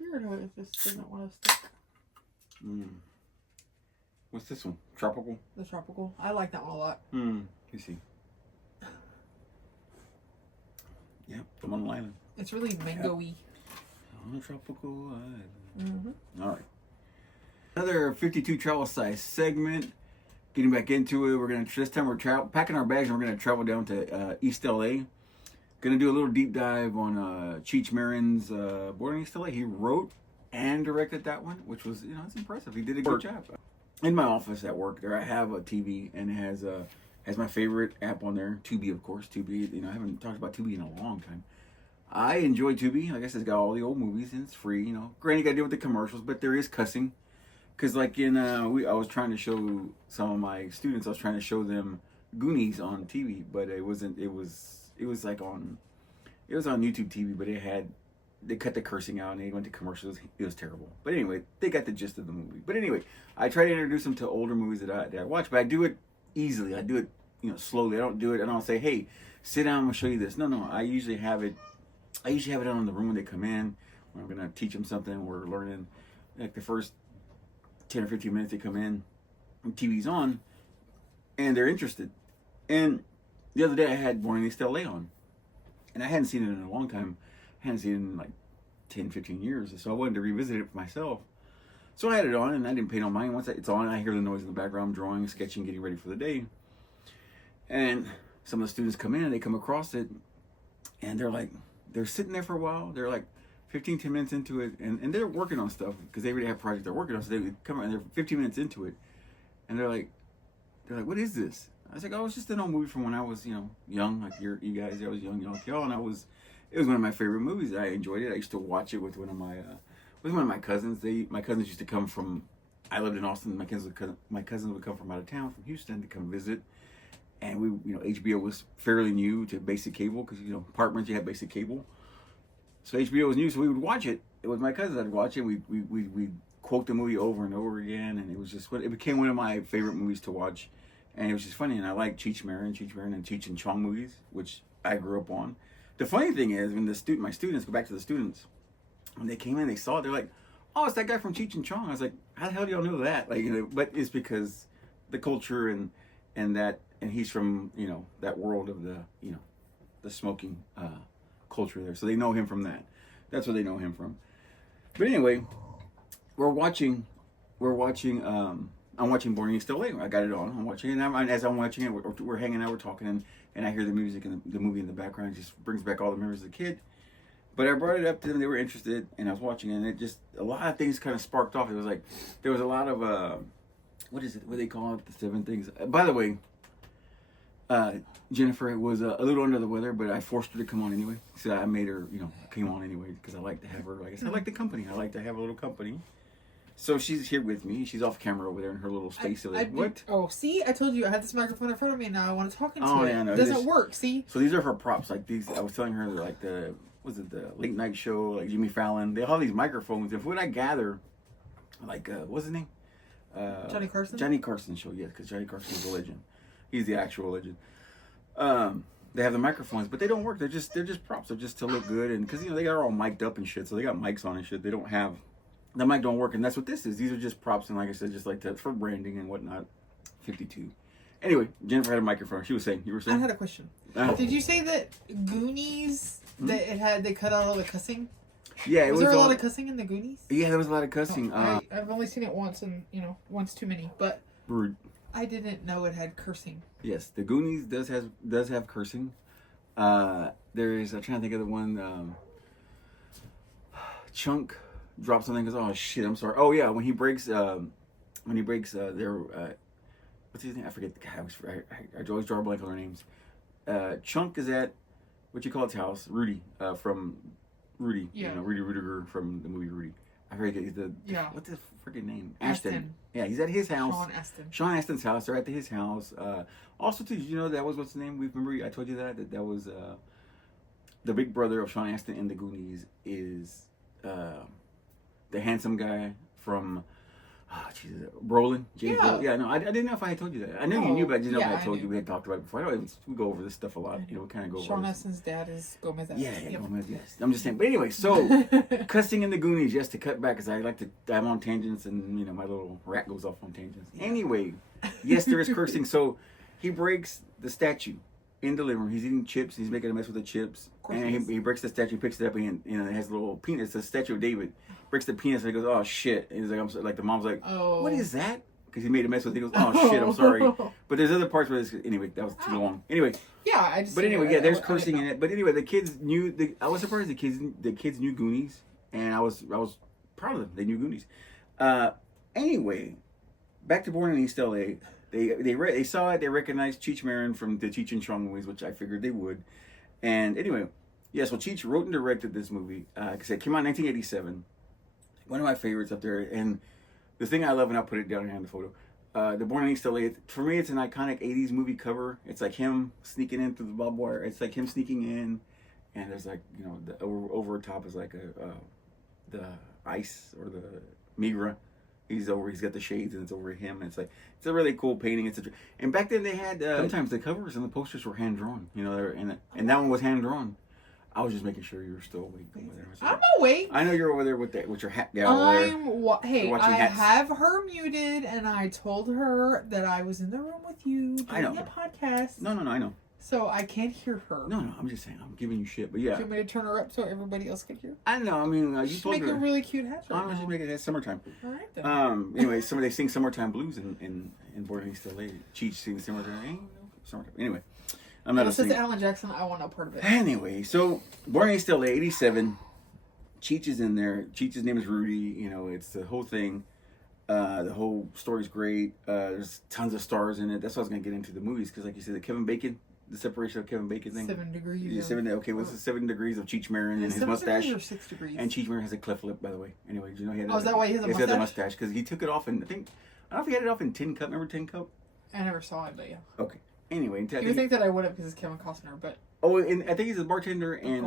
Weird how it just doesn't want to stick. What's this one? Tropical? The tropical. I like that one a lot. You see. Yeah, from on the island. It's really mango-y. On a tropical island. Mm-hmm. All right. Another 52 travel size segment. Getting back into it. We're gonna this time we're packing our bags and we're gonna travel down to East LA. Gonna do a little deep dive on Cheech Martin's Born in East LA. He wrote and directed that one, which was it's impressive. He did a good job. In my office at work, there I have a TV and it has my favorite app on there, Tubi, of course. Tubi, I haven't talked about Tubi in a long time. I enjoy Tubi. Like I said, it's got all the old movies and it's free. Granted, you got to deal with the commercials, but there is cussing. Cause like I was trying to show some of my students, I was trying to show them Goonies on TV, but it wasn't. It was like on YouTube TV, but they cut the cursing out and they went to commercials. It was terrible. But anyway, they got the gist of the movie. But anyway, I try to introduce them to older movies that I watch, but I do it easily. I do it slowly. I don't do it. I don't say, hey, sit down. I'm gonna show you this. No. I usually have it on in the room when they come in. When I'm gonna teach them something. We're learning like the first 10 or 15 minutes they come in, and TV's on, and they're interested. And the other day I had Born in East LA on, and I hadn't seen it in a long time. I hadn't seen it in like 10, 15 years, so I wanted to revisit it for myself. So I had it on, and I didn't pay no mind. Once it's on, I hear the noise in the background, drawing, sketching, getting ready for the day. And some of the students come in, and they come across it, and they're sitting there for a while. They're like 15, 10 minutes into it, and they're working on stuff because they already have projects they're working on. So they come and they're 15 minutes into it, and they're like, what is this? I was like, oh, it's just an old movie from when I was, young, like you guys. I was young like y'all, and it was one of my favorite movies. I enjoyed it. I used to watch it with one of my cousins. My cousins used to come from. I lived in Austin. My cousins would come from out of town, from Houston, to come visit. And we, HBO was fairly new to basic cable because apartments you had basic cable. So HBO was new, so we would watch it. It was my cousins I'd watch it. We quote the movie over and over again, and it became one of my favorite movies to watch. And it was just funny, and I like Cheech Martin and Cheech and Chong movies, which I grew up on. The funny thing is, when my students go back to the students, when they came in, they saw it, they're like, "Oh, it's that guy from Cheech and Chong." I was like, "How the hell do y'all know that?" But it's because the culture and he's from that world of the smoking culture there, so they know him from that. That's where they know him from. But anyway, I'm watching Born in East LA. I got it on. I'm watching it, and as I'm watching it, we're hanging out, we're talking, and I hear the music and the movie in the background. It just brings back all the memories of the kid. But I brought it up to them. They were interested, and I was watching it, and it just, a lot of things kind of sparked off. It was like, there was a lot of, what is it? What do they call it? The 7 things. By the way, Jennifer was a little under the weather, but I forced her to come on anyway. So I made her, came on anyway, because I like to have her, like I said, I like the company. I like to have a little company. So she's here with me. She's off camera over there in her little space over there. What? Oh, see? I told you I had this microphone in front of me and now I want to talk into it. Yeah, no, it doesn't work, see? So these are her props. Like these, I was telling her, they're like the late night show, like Jimmy Fallon. They have these microphones. And from what I gather, like, what's his name? Johnny Carson? Johnny Carson show, yes, because Johnny Carson is a legend. He's the actual legend. They have the microphones, but they don't work. They're just props. They're just to look good. And because, they got all mic'd up and shit. So they got mics on and shit. They don't have... The mic don't work, and that's what this is. These are just props, and like I said, just like for branding and whatnot. 52. Anyway, Jennifer had a microphone. She was saying, you were saying? I had a question. Did you say that Goonies, that they cut out all the cussing? Yeah, was there a lot of cussing in the Goonies? Yeah, there was a lot of cussing. No, I've only seen it once, and once too many. But rude. I didn't know it had cursing. Yes, the Goonies does have cursing. There is. I'm trying to think of the one. Chunk drops something. Goes, oh shit! I'm sorry. Oh yeah, when he breaks their what's his name? I forget the guy. I always draw a blank on their names. Chunk is at what you call its house. Rudy from Rudy. Yeah. Rudy Rudiger from the movie Rudy. I forget what's his freaking name? Aston. Yeah, he's at his house. Sean Aston's house. They're at his house. Also, too, did you know that was what's the name? Remember I told you that was the big brother of Sean Aston in the Goonies is the handsome guy from Jesus, Brolin, James Yeah. Brolin. Yeah, no, I didn't know if I had told you that. I know you Oh, knew, but I didn't know yeah, if I had I told knew. you. We had talked about it before. I know we go over this stuff a lot. You know, we kind of go Sean over this. Astin's dad is Gomez. Yeah, Yep. Gomez, yes. I'm just saying. But anyway, so cussing in the Goonies, just to cut back, because I like to, I'm on tangents, and, you know, my little rat goes off on tangents. Yeah. Anyway, yes, there is cursing. So he breaks the statue in the living room. He's eating chips. He's making a mess with the chips. course And he is. he breaks the statue, picks it up, and, you know, it has a little penis. It's a statue of David. Breaks the penis, and he goes, oh, shit. And he's like, I'm so, like, the mom's like, Oh. what is that? Because he made a mess with it. He goes, oh, shit, I'm sorry. But there's other parts where it's, anyway, that was too long. Anyway. Yeah, I just. But anyway, yeah, there's I cursing didn't in know. it. But anyway, the kids knew. I was surprised the kids knew Goonies, and I was proud of them. They knew Goonies. Anyway, back to Born in East LA. They saw it. They recognized Cheech Marin from the Cheech and Chong movies, which I figured they would. And anyway, yeah. So Cheech wrote and directed this movie. Because it came out in 1987. One of my favorites up there. And the thing I love, and I'll put it down here in the photo. The Born in East LA, for me, it's an iconic 80s movie cover. It's like him sneaking in through the barbed wire. It's like him sneaking in, and there's like, you know, the over top is like the ice or the migra. He's got the shades, and it's over him. And it's a really cool painting. And back then they had, sometimes the covers and the posters were hand-drawn, you know, and that one was hand-drawn. I was just making sure you were still awake over there. I'm awake. I know you're over there with your hat down over there. Hey, You're watching I hats. have her muted, and I told her that I was in the room with you I doing know. the podcast. No, I know. So I can't hear her. No, I'm just saying. I'm giving you shit, but yeah. Do you want me to turn her up so everybody else can hear? I know. I mean, you She's told making her. really cute hats I right was just now. making it summertime. All right then. Anyway, they sing "Summertime Blues" in Born East LA. Cheech sings "Summertime." Anyway, I'm not Well, a since singer. Alan Jackson, I want no part of it. Anyway, so Born East LA '87. Cheech is in there. Cheech's name is Rudy. You know, it's the whole thing. The whole story's great. There's tons of stars in it. That's what I was gonna get into the movies because, like you said, the Kevin Bacon, the separation of Kevin Bacon thing. 7 degrees. Yeah, okay, what's the 7 degrees of Cheech Marin and his 7 mustache? degrees or 6 degrees? And Cheech Marin has a cleft lip, by the way. Anyway, did you know he had? Oh, is that why he has a He's got the mustache? mustache because he took it off, and I don't know if he had it off in Tin Cup. Remember Tin Cup? I never saw it, but yeah. Okay. Anyway, You would think that I would have because it's Kevin Costner, but and I think he's a bartender in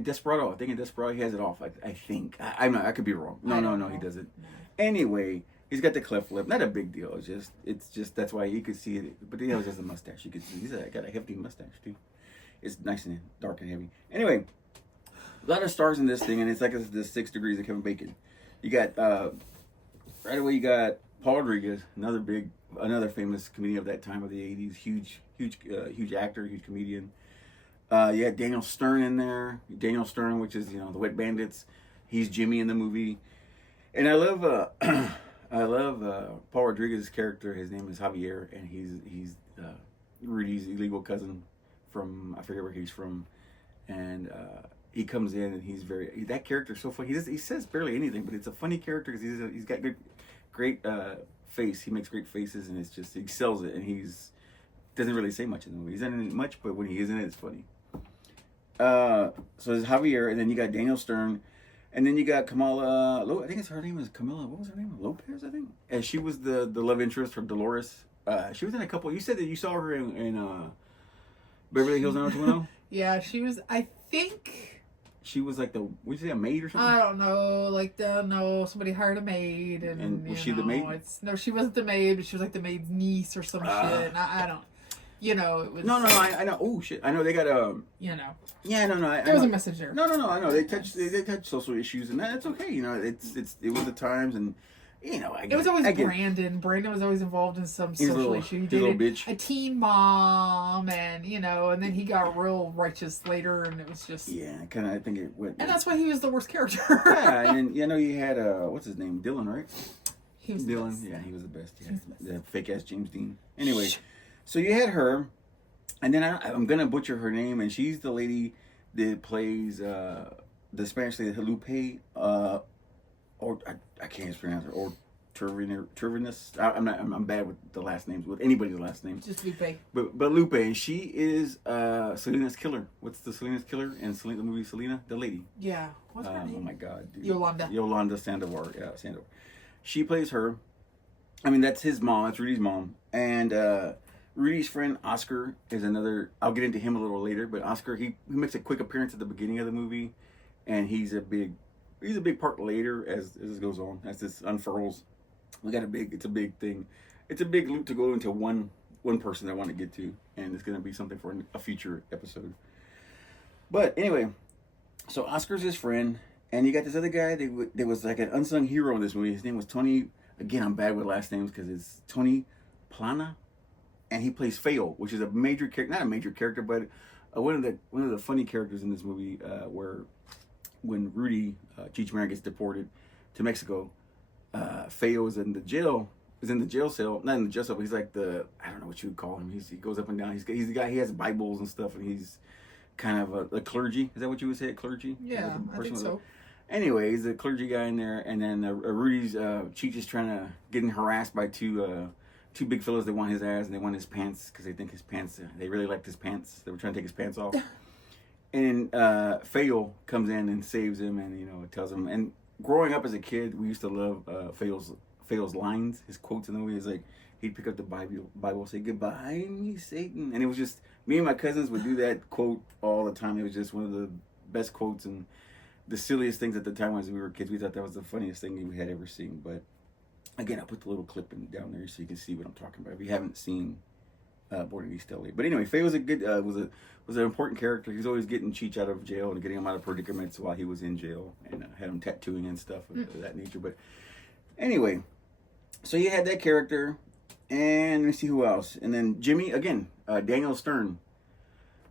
Desperado. I think in Desperado he has it off. I think I'm not. I could be wrong. No, he doesn't. No. Anyway, he's got the cleft lip. Not a big deal. It's just that's why you could see it. But he has just a mustache. You could see he's got a hefty mustache too. It's nice and dark and heavy. Anyway, a lot of stars in this thing, and it's like the 6 degrees of Kevin Bacon. You got right away. You got Paul Rodriguez, another famous comedian of that time of the '80s. Huge actor, huge comedian. You had Daniel Stern in there. Daniel Stern, which is, you know, the Wet Bandits. He's Jimmy in the movie. And I love Paul Rodriguez's character. His name is Javier, and he's Rudy's illegal cousin from, I forget where he's from. And he comes in, and that character's so funny. He says barely anything, but it's a funny character because he's got great face. He makes great faces, and it's just, he sells it, and doesn't really say much in the movie. He's not in it much, but when he is in it, it's funny. So there's Javier, and then you got Daniel Stern, and then you got Kamala. I think her name is Camila. What was her name? Lopez, I think. And she was the love interest from Dolores. She was in a couple. You said that you saw her in Beverly Hills 90210. Yeah, she was. I think. She was like would you say a maid or something? I don't know. Like somebody hired a maid, and was she the maid? No, she wasn't the maid, but she was like the maid's niece or some shit. And I don't. You know, it was. No, I know. Oh shit, I know they got You know. Yeah, no. There was a message there. No. I know they touch social issues, and that's okay. You know, it was the times, and you know, It was always Brandon. Brandon was always involved in some social issue. He little dated bitch. a teen mom, and and then he got real righteous later, and it was just. Yeah, kind of. I think it went. And that's why he was the worst character. Yeah, and you had what's his name, Dylan, right? He was Dylan. The best. Yeah, he was the best. Yeah, He was the best. the fake ass James Dean. Anyway, so you had her, and then I'm gonna butcher her name, and she's the lady that plays the Spanish lady Lupe, or I can't even pronounce her, or Turvinus. I'm bad with the last names, with anybody's last name. Just Lupe. But Lupe, and she is Selena's killer. What's the Selena's killer in the movie Selena? The lady. Yeah. What's her name? Oh my God, dude. Yolanda Sandoval. Yeah, Sandoval. She plays her. I mean, that's his mom. That's Rudy's mom. And Rudy's friend Oscar is another. I'll get into him a little later. But Oscar, he makes a quick appearance at the beginning of the movie, and he's a big He's a big part later as this goes on, as this unfurls. It's a big thing. It's a big loop to go into one person I want to get to, and it's going to be something for a future episode. But anyway, so Oscar's his friend, and you got this other guy. There was like an unsung hero in this movie. His name was Tony. Again, I'm bad with last names because it's Tony Plana, and he plays Feo, which is a major character, not a major character, but one of the funny characters in this movie, where when Rudy Cheech Martin gets deported to Mexico, Feo is in the jail cell, not in the jail cell, but he's like I don't know what you would call him. He goes up and down. He's the guy. He has Bibles and stuff, and he's kind of a clergy. Is that what you would say, a clergy? Yeah, I think so. Anyway, he's a clergy guy in there, and then Rudy's Cheech is trying to getting harassed by two big fellas that want his ass, and they want his pants because they think his pants. They really liked his pants. They were trying to take his pants off. And Feo comes in and saves him, and tells him. And growing up as a kid, we used to love Feo's lines, his quotes in the movie. Is like he'd pick up the Bible, say goodbye, me Satan, and it was just me and my cousins would do that quote all the time. It was just one of the best quotes and the silliest things at the time as we were kids. We thought that was the funniest thing we had ever seen. But again, I'll put the little clip down there so you can see what I'm talking about if you haven't seen Born in East LA. But anyway, Faye was a good was an important character. He was always getting Cheech out of jail and getting him out of predicaments while he was in jail, and had him tattooing and stuff of that nature. But anyway, so you had that character, and let me see who else. And then Jimmy again, Daniel Stern,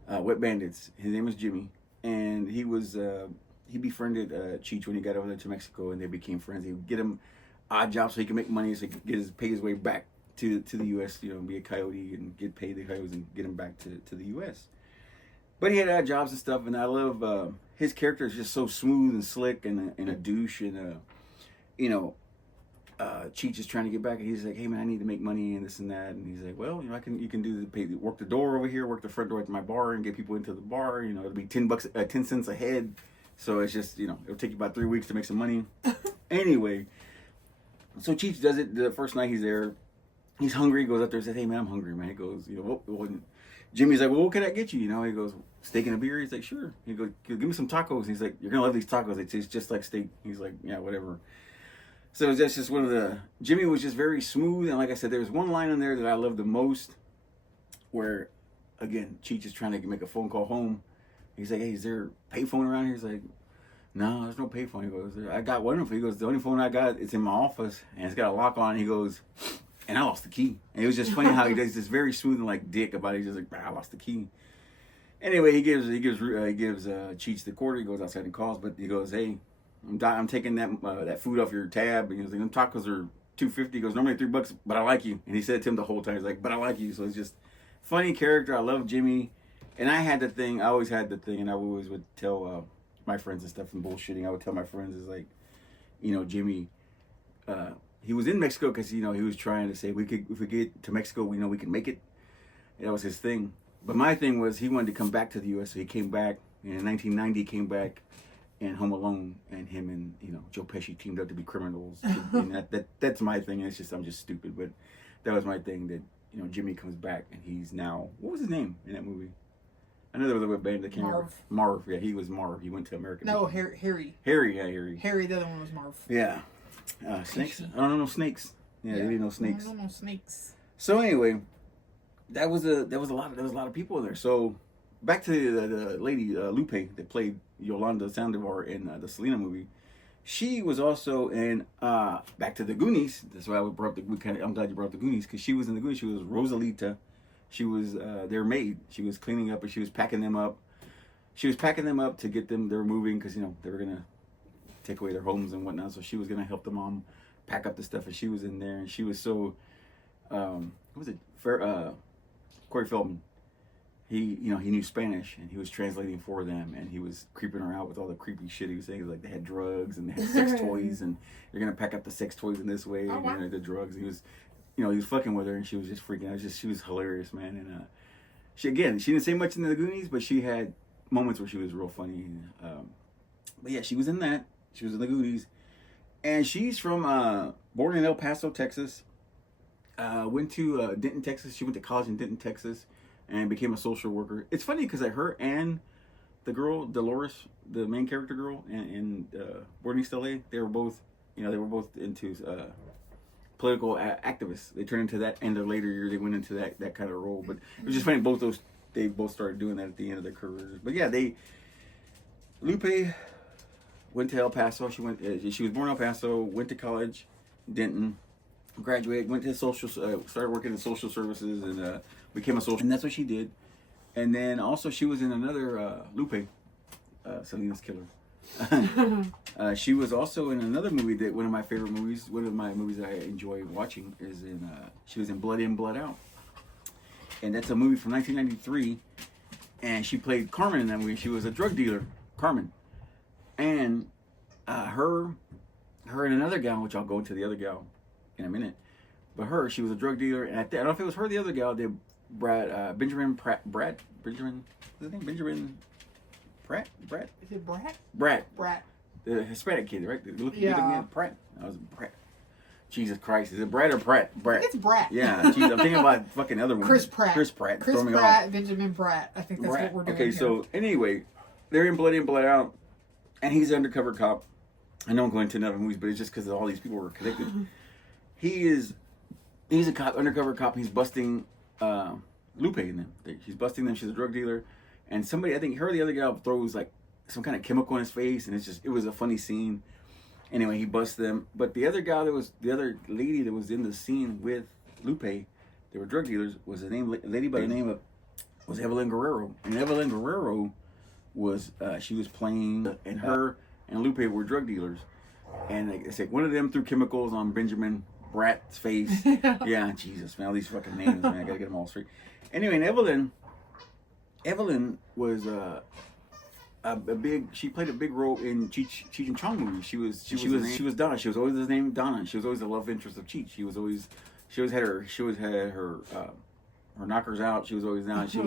Wet Bandits. His name was Jimmy, and he befriended Cheech when he got over there to Mexico, and they became friends. He would get him odd jobs so he could make money, so he could pay his way back to the U.S. Be a coyote and get paid the coyotes and get him back to the U.S. But he had odd jobs and stuff, and I love his character is just so smooth and slick and a douche, and Cheech is trying to get back, and he's like, "Hey man, I need to make money and this and that," and he's like, "Well, you can work the door over here, work the front door at my bar, and get people into the bar. It'll be $10, 10 cents a head." So it's just, it'll take you about 3 weeks to make some money. Anyway, so Cheech does it the first night he's there. He's hungry. He goes up there and says, "Hey man, I'm hungry, man." He goes, Jimmy's like, "Well, what can I get you?" He goes, "Steak and a beer." He's like, "Sure." He goes, "Give me some tacos." He's like, "You're gonna love these tacos. It tastes just like steak." He's like, "Yeah, whatever." So that's just Jimmy was just very smooth. And like I said, there was one line in there that I loved the most where, again, Cheech is trying to make a phone call home. He's like, "Hey, is there a payphone around here?" He's like, "No, there's no payphone." He goes, "I got one of them." He goes, "The only phone I got, it's in my office, and it's got a lock on it." He goes, "And I lost the key." And it was just funny how he does this very smooth and like dick about it. He's just like, "I lost the key." Anyway, he gives Cheech the quarter. He goes outside and calls, but he goes, "Hey, I'm taking that food off your tab." And he goes, "Them tacos are $2.50." He goes, "Normally $3, but I like you." And he said it to him the whole time. He's like, "But I like you." So it's just funny character. I love Jimmy. And I always had the thing, and I always would tell my friends and stuff and bullshitting. I would tell my friends is like, Jimmy, he was in Mexico because he was trying to say if we get to Mexico, we know we can make it. And that was his thing. But my thing was he wanted to come back to the U.S. So he came back, and in 1990 he came back in Home Alone, and him and Joe Pesci teamed up to be criminals. And that's my thing. I'm just stupid, but that was my thing. That Jimmy comes back, and he's now, what was his name in that movie? I know there was a band that came out. Marv, yeah, he was Marv. He went to American. No, Harry. Harry, yeah, Harry. Harry, the other one was Marv. Yeah. Snakes? I don't know snakes. Yeah, they didn't know snakes. I don't know snakes. So anyway, there was a lot of people in there. So back to the lady Lupe that played Yolanda Sandoval in the Selena movie. She was also in back to the Goonies. That's why I'm glad you brought up the Goonies, because she was in the Goonies. She was Rosalita. She was their maid. She was cleaning up, and she was packing them up. She was packing them up to get them. They were moving because they were gonna take away their homes and whatnot. So she was gonna help the mom pack up the stuff, and she was in there. And she was so what was it? Corey Feldman. He knew Spanish, and he was translating for them, and he was creeping her out with all the creepy shit he was saying. He was like, they had drugs and they had sex toys, and you're gonna pack up the sex toys in this way, and the drugs. He was. He was fucking with her, and she was just freaking out. She was hilarious, man. And she didn't say much in the Goonies, but she had moments where she was real funny. But yeah, she was in that. She was in the Goonies, and she's from born in El Paso, Texas. Went to Denton, Texas. She went to college in Denton, Texas, and became a social worker. It's funny because her and the girl Dolores the main character girl in Boarding East LA. They were both into political activists. They turned into that in their later years. They went into that kind of role. But it was just funny. They both started doing that at the end of their careers. But yeah, Lupe went to El Paso. She was born in El Paso. Went to college, Denton. Graduated. Went to started working in social services and became a social. And that's what she did. And then also she was in another Lupe, Selena's Killer. She was also in another movie that one of my movies I enjoy watching is she was in Blood In, Blood Out. And that's a movie from 1993. And she played Carmen in that movie. She was a drug dealer, Carmen. And her and another gal, which I'll go into the other gal in a minute. But she was a drug dealer. And I don't know if it was her or the other gal, Benjamin Pratt. What's his name? Benjamin Pratt? Brad? Is it Brad? Brad. The Hispanic kid, right? Looking at Pratt. I was Pratt. Jesus Christ. Is it Brad or Pratt? I think it's Brad. Yeah, geez, I'm thinking about fucking other ones. Chris Pratt. Chris Pratt, Benjamin Pratt. I think that's what we're doing. Okay, so anyway, they're in Blood In, Blood Out, and he's an undercover cop. I know I'm going to another movies, but it's just because all these people were connected. He's a cop, undercover cop. He's busting Lupe in them. He's busting them. She's a drug dealer, and somebody, I think her or the other guy, throws like some kind of chemical in his face, and it was a funny scene. Anyway, he busts them. But the other lady that was in the scene with Lupe, they were drug dealers, was a lady by the name of Evelyn Guerrero. And Evelyn Guerrero she was playing, and her and Lupe were drug dealers. And it's like one of them threw chemicals on Benjamin Bratt's face. Yeah, Jesus, man, all these fucking names, man, I gotta get them all straight. Anyway, and Evelyn was she played a big role in Cheech and Chong movies. She was Donna. She was always named Donna. She was always the love interest of Cheech. She always had her knockers out. She was always down. She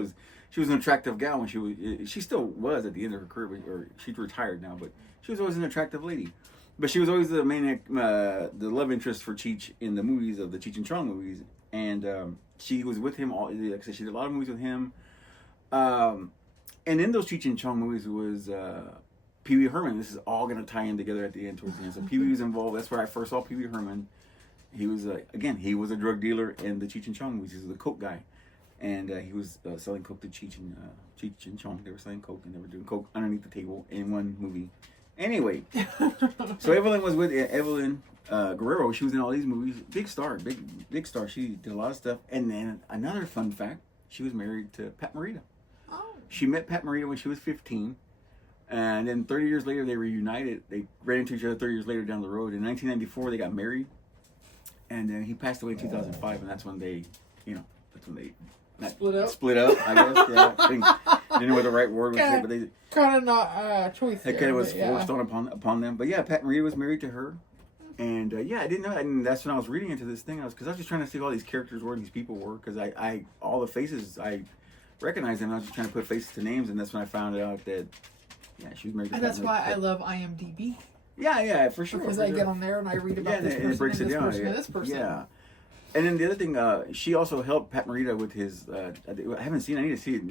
was an attractive gal when she still was at the end of her career, or she's retired now, but she was always an attractive lady. But she was always the main the love interest for Cheech in the movies of the Cheech and Chong movies, and she was with him all. Like I said, she did a lot of movies with him. And in those Cheech and Chong movies was Pee Wee Herman. This is all going to tie in together at the end, towards the end. So Pee Wee was involved. That's where I first saw Pee Wee Herman. He was he was a drug dealer in the Cheech and Chong movies. He was a coke guy, and he was selling coke to Cheech and Chong. They were selling coke, and they were doing coke underneath the table in one movie. Anyway, so Evelyn was with Evelyn Guerrero. She was in all these movies. Big star. She did a lot of stuff. And then another fun fact: she was married to Pat Morita. She met Pat Morita when she was 15, and then 30 years later they reunited. They ran into each other 30 years later down the road. In 1994 they got married, and then he passed away in 2005, and that's when they split up. I guess. Yeah, I didn't know what the right word was, but they kind of not choice. That kind of was forced upon them. But yeah, Pat Morita was married to her, and I didn't know. And that's when I was reading into this thing. Because I was just trying to see who all these characters were, these people were, because I all the faces I recognized them. I was just trying to put faces to names, and that's when I found out that she was married to And that's why I love IMDb. Yeah, for sure. Because I get on there and I read about this person, and it breaks it down. This person. Yeah. And then the other thing, she also helped Pat Morita with his. I haven't seen. I need to see it.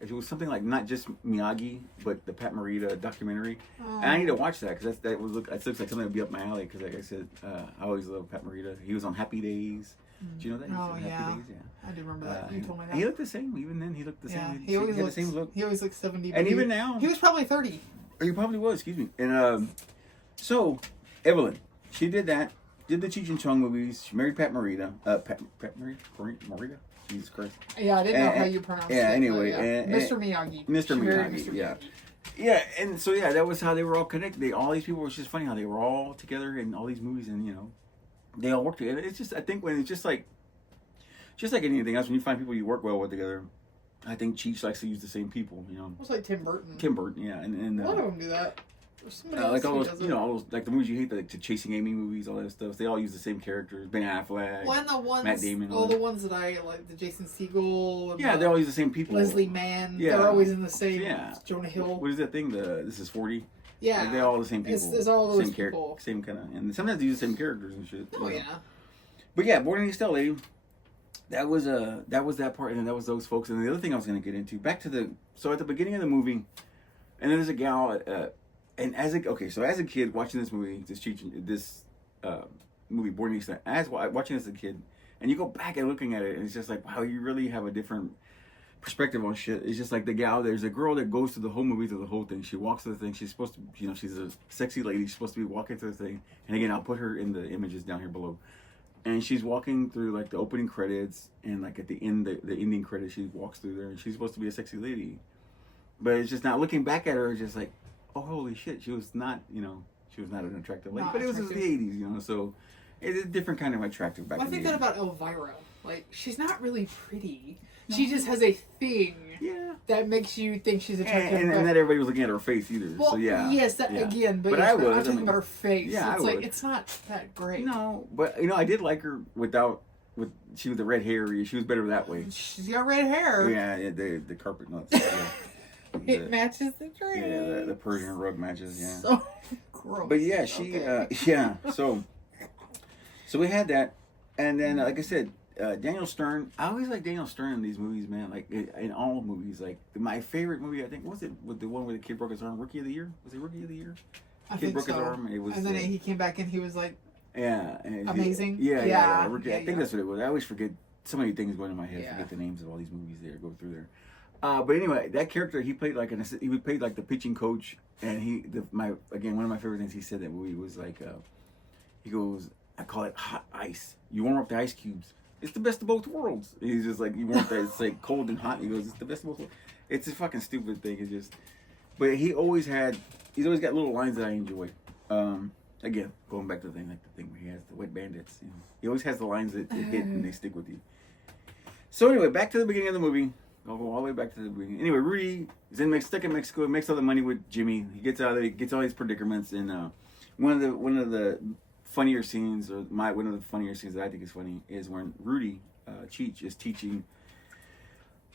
It was something like not just Miyagi, but the Pat Morita documentary. And I need to watch that because it looks like something that would be up my alley. Because like I said, I always love Pat Morita. He was on Happy Days. Do you know that? Oh yeah. Happy Days? Yeah. I do remember that. You told me that. He looked the same. Even then, he looked the same. He always had the same look. He always looked 70. And even now, he was probably 30. He probably was. Excuse me. And so Evelyn, she did that. Did the Cheech and Chong movies. She married Pat Morita. Pat Morita? Jesus Christ. Yeah, I didn't know how you pronounce it. Yeah, anyway. Mr. Miyagi. Mr. Miyagi, yeah. Yeah, and so that was how they were all connected. All these people, it's just funny how they were all together in all these movies, and they all work together. It's just, I think when it's just like anything else, when you find people you work well with together, I think Cheech likes to use the same people, It's like Tim Burton. Tim Burton, yeah. And a lot of them do that. Like all those, all those, like the movies you hate, like the Chasing Amy movies, all that stuff. They all use the same characters. Ben Affleck, Matt Damon. All the ones that I like, the Jason Segel. Yeah, they all use the same people. Leslie Mann. Yeah. They're always in the same. Yeah. Jonah Hill. What is that thing? This is 40. Yeah. Like they're all the same people. It's all those same people. Same kind of, and sometimes they use the same characters and shit. Oh yeah. But yeah, Born in East LA. That was that part, and then that was those folks. And the other thing I was going to get into, so at the beginning of the movie, and then there's a gal And as a kid watching this movie, movie Born East, watching this as a kid, and you go back and looking at it, and it's just like, wow, you really have a different perspective on shit. It's just like there's a girl that goes through the whole movie, through the whole thing. She walks through the thing. She's supposed to, she's a sexy lady. She's supposed to be walking through the thing. And again, I'll put her in the images down here below. And she's walking through like the opening credits, and like at the end, the ending credits, she walks through there, and she's supposed to be a sexy lady. But it's just not looking back at her, it's just like, oh, holy shit, she was not an attractive lady. But it was just the 80s, so it's a different kind of attractive back then. I think that about Elvira. Like, she's not really pretty. No. She just has a thing that makes you think she's attractive. And not everybody was looking at her face either. Well, so yeah. Yes, again, but I I'm was. talking about her face. Yeah, it's like, it's not that great. No, but I did like her with the red hair. She was better that way. She's got red hair. Yeah, the carpet nuts. It matches the dress. Yeah, the Persian rug matches. Yeah. So gross. But yeah, she So we had that, and then like I said, Daniel Stern. I always like Daniel Stern in these movies, man. Like in all movies. Like my favorite movie, I think, was it with the one where the kid broke his arm? Rookie of the Year? Was it Rookie of the Year? Kid broke his arm. And it was. And then he came back and he was like. Yeah. Amazing. Yeah. I think that's what it was. I always forget so many things going in my head. Forget the names of all these movies that go through there. But anyway, that character he played like the pitching coach, and one of my favorite things he said in that movie was like, he goes, I call it hot ice. You warm up the ice cubes. It's the best of both worlds. He's just like, you want that, it's like cold and hot. He goes, it's the best of both worlds. It's a fucking stupid thing. It's just, but he's always got little lines that I enjoy. Again, going back to the thing where he has the wet bandits. He always has the lines that hit and they stick with you. So anyway, back to the beginning of the movie. I'll go all the way back to the beginning. Anyway, Rudy is stuck in Mexico. Makes all the money with Jimmy. He gets out of there. He gets all these predicaments. And one of the funnier scenes, one of the funnier scenes that I think is funny, is when Rudy Cheech is teaching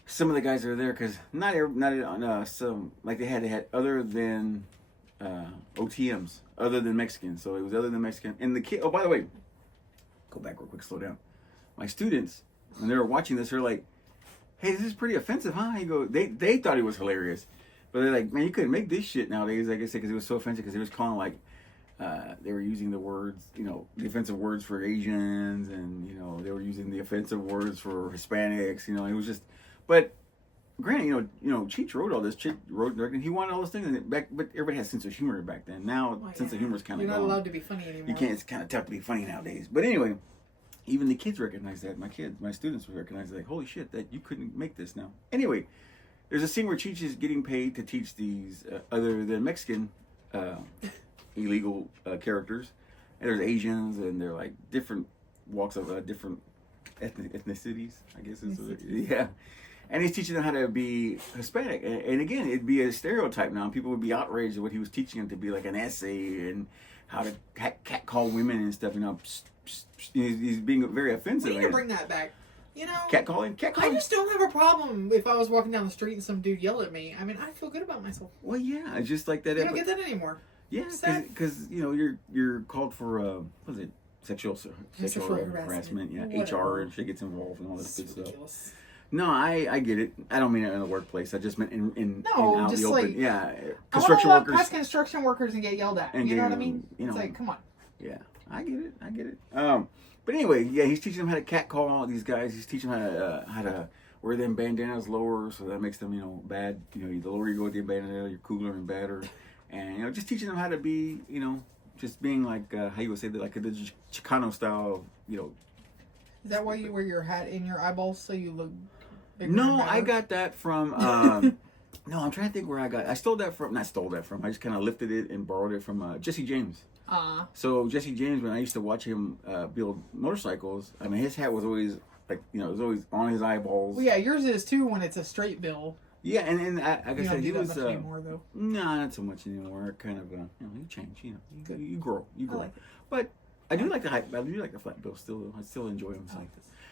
some of the guys that are there, because some like they had other than OTMs, other than Mexicans. So it was other than Mexican. And the kid. Oh, by the way, go back real quick. Slow down. My students, when they were watching this, they're like, hey, this is pretty offensive, huh? They thought it was hilarious. But they're like, man, you couldn't make this shit nowadays, I guess, because it was so offensive, because it was calling like, they were using the words, the offensive words for Asians, and, they were using the offensive words for Hispanics, it was just, but granted, Cheech wrote all this, he wanted all those things, but everybody had a sense of humor back then. Now, sense of humor is kind of gone. You're not allowed to be funny anymore. You can't, it's kind of tough to be funny nowadays. But anyway, even the kids recognize that. My students would recognize that. Like, holy shit, that you couldn't make this now. Anyway, there's a scene where Cheech is getting paid to teach these other than Mexican illegal characters. And there's Asians, and they're like different walks of different ethnicities, I guess. Yeah. And he's teaching them how to be Hispanic. And again, it'd be a stereotype now. People would be outraged at what he was teaching them to be like an essay, and how to catcall women and stuff. He's being very offensive. We need to bring that back. Catcalling. I just don't have a problem if I was walking down the street and some dude yelled at me. I mean, I feel good about myself. Well, yeah, it's just like that. You don't get that anymore. Yeah, because you're called for what is it? Sexual harassment. Yeah, whatever. HR and shit gets involved and all this good stuff. No, I get it. I don't mean it in the workplace. I just meant in out just the open. Like, yeah, construction workers. Past construction workers and get yelled at. You know what I mean? It's like, come on. Yeah, I get it. But anyway, yeah, he's teaching them how to catcall these guys. He's teaching them how to wear them bandanas lower, so that makes them bad. The lower you go with your bandana, you're cooler and badder. And just teaching them how to be, just being like how you would say that, like the Chicano style, Is that why you wear your hat in your eyeballs so you look bigger? No, I got that from. No, I'm trying to think where I stole that from. Not stole that from. I just kind of lifted it and borrowed it from Jesse James. So Jesse James, when I used to watch him build motorcycles, I mean, his hat was always like, it was always on his eyeballs. Well, yeah, yours is too when it's a straight bill. Yeah, and like I said, he was. Much anymore, though. No, not so much anymore. Kind of, you change. You grow. Like but I do like the hype. I do like the flat bill still. I still enjoy them.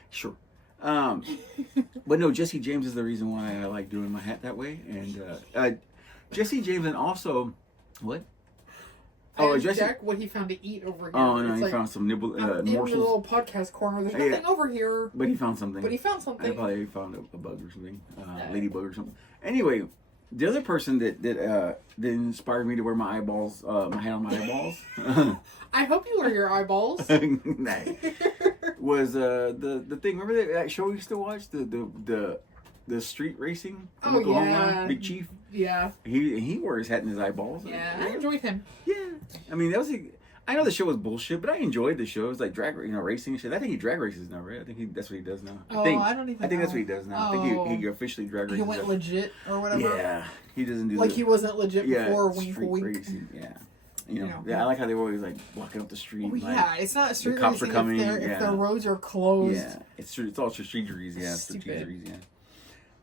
Sure. But no, Jesse James is the reason why I like doing my hat that way. And Jesse James, and also what? Oh, Jesse. Jack, what he found to eat over here. Oh no, he found some morsels. In the little podcast corner, there's nothing over here. But he found something. I probably found a bug or something, ladybug or something. Anyway, The other person that inspired me to wear my eyeballs, my hand on my eyeballs. I hope you wear your eyeballs. Nah. Was the thing? Remember that show we used to watch, the street racing from Oklahoma? Yeah. Big Chief. Yeah. He wore his hat in his eyeballs. Yeah, I enjoyed him. Yeah, I mean that was. I know the show was bullshit, but I enjoyed the show. It was like drag, racing and shit. I think he drag races now, right? I think that's what he does now. I don't even. I think that's what he does now. I think he officially drag races. He went legit or whatever. Yeah, he doesn't do like he wasn't legit before. Wink, street wink. Racing, yeah. Yeah, I like how they were always like blocking up the street. Well, like, yeah, it's not street the cops racing are coming. if their roads are closed. Yeah, it's all strategeries. Yeah, Stupid. strategeries.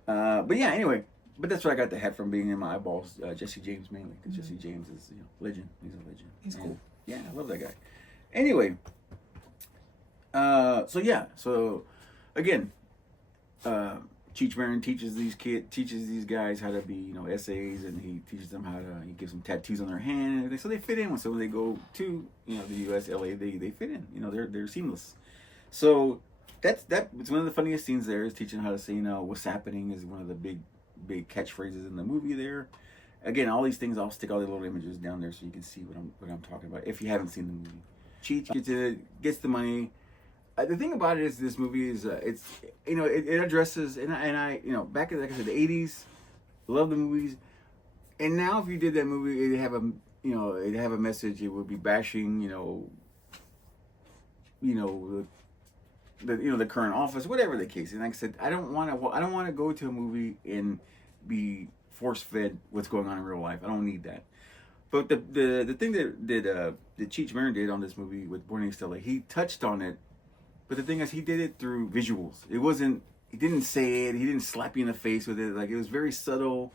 Yeah. But yeah, anyway, but that's where I got the hat from, being in my eyeballs. Jesse James mainly, because Jesse James is legend. He's a legend. He's cool. Yeah, I love that guy. Anyway, so again, Cheech Martin teaches these guys how to be, essays, and he teaches them he gives them tattoos on their hand and everything, so they fit in. So when they go to, the U.S., LA, they fit in. They're seamless. So it's one of the funniest scenes there, is teaching how to say, what's happening is one of the big catchphrases in the movie there. Again, all these things, I'll stick all the little images down there so you can see what I'm talking about if you haven't seen the movie. Cheech gets the money. The thing about it is, this movie is it addresses, and I back in, like I said, the 80s, love the movies, and now if you did that movie, it'd have a message. It would be bashing the current office, whatever the case. And like I said, I don't want to go to a movie and be force fed what's going on in real life. I don't need that. But the thing that Cheech Martin did on this movie with Born in East LA, he touched on it. But the thing is, he did it through visuals. He didn't say it. He didn't slap you in the face with it. Like, it was very subtle.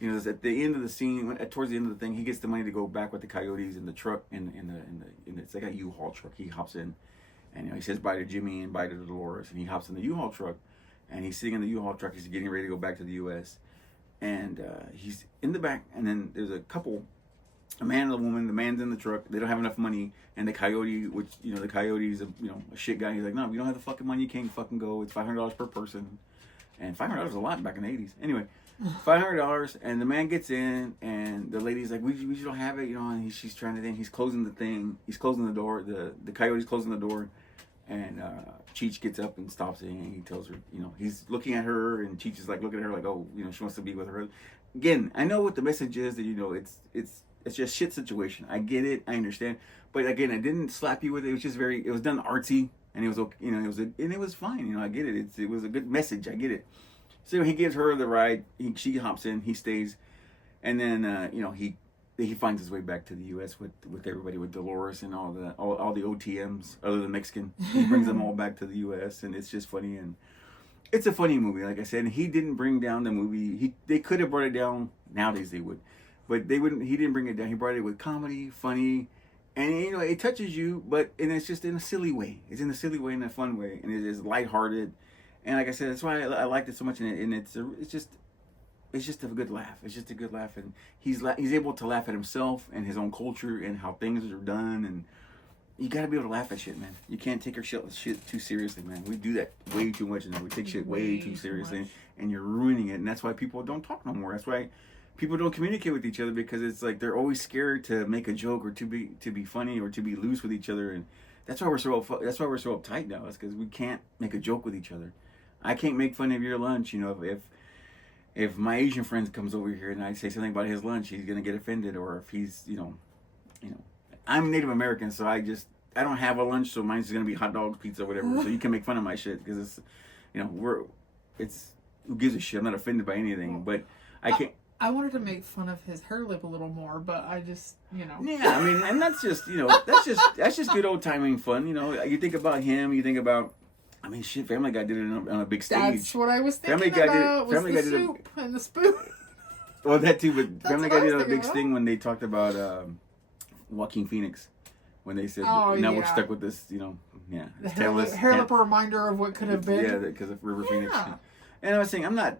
At the end of the scene, towards the end of the thing, he gets the money to go back with the Coyotes in the truck, it's like a U-Haul truck. He hops in, and he says bye to Jimmy and bye to Dolores, and he hops in the U-Haul truck, and he's sitting in the U-Haul truck. He's getting ready to go back to the U.S., and he's in the back, and then there's a couple. A man and a woman. The man's in the truck. They don't have enough money, and the coyote, which the coyote's a shit guy. He's like, no, if you don't have the fucking money, you can't fucking go. It's $500 per person, and $500 is a lot back in the 80s. Anyway, $500, and the man gets in, and the lady's like, we don't have it, and she's trying to think. He's closing the thing. He's closing the door. The coyote's closing the door, and Cheech gets up and stops it, and he tells her, he's looking at her, and Cheech is like looking at her like, oh, she wants to be with her. Again, I know what the message is, that it's just shit situation. I get it. I understand. But again, I didn't slap you with it. It was just it was done artsy, and it was okay, and it was fine. I get it. It was a good message. I get it. So he gives her the ride. She hops in. He stays, and then he finds his way back to the U.S. with everybody, with Dolores and all the OTMs other than Mexican. He brings them all back to the U.S. and it's just funny, and it's a funny movie. Like I said, he didn't bring down the movie. They could have brought it down. Nowadays they would. But they wouldn't. He didn't bring it down. He brought it with comedy, funny, and it touches you. And it's just in a silly way. It's in a silly way, in a fun way, and it is lighthearted. And like I said, that's why I liked it so much. And it's just a good laugh. It's just a good laugh, and he's able to laugh at himself and his own culture and how things are done. And you got to be able to laugh at shit, man. You can't take your shit too seriously, man. We do that way too much, and we take shit way too seriously, and you're ruining it. And that's why people don't talk no more. That's why people don't communicate with each other, because it's like they're always scared to make a joke or to be funny or to be loose with each other, and that's why we're so uptight now. It's because we can't make a joke with each other. I can't make fun of your lunch. If my Asian friend comes over here and I say something about his lunch, he's gonna get offended. Or if he's I'm Native American, so I don't have a lunch, so mine's gonna be hot dogs, pizza, whatever. So you can make fun of my shit because it's who gives a shit. I'm not offended by anything, but I can't. I wanted to make fun of his hair lip a little more, but I just, Yeah, I mean, and that's just, that's just good old timing fun. You think about him, you think about, I mean, shit, Family Guy did it on a big stage. That's what I was thinking Family Guy about, Family Guy the did soup and the spoon. Well, that too, but That's Family what I Guy was did a big thinking thing when they talked about Joaquin Phoenix. When they said, Oh, now yeah. we're stuck with this, The hair lip a reminder of what could have been. Yeah, because of River Phoenix. Yeah. And I was saying, I'm not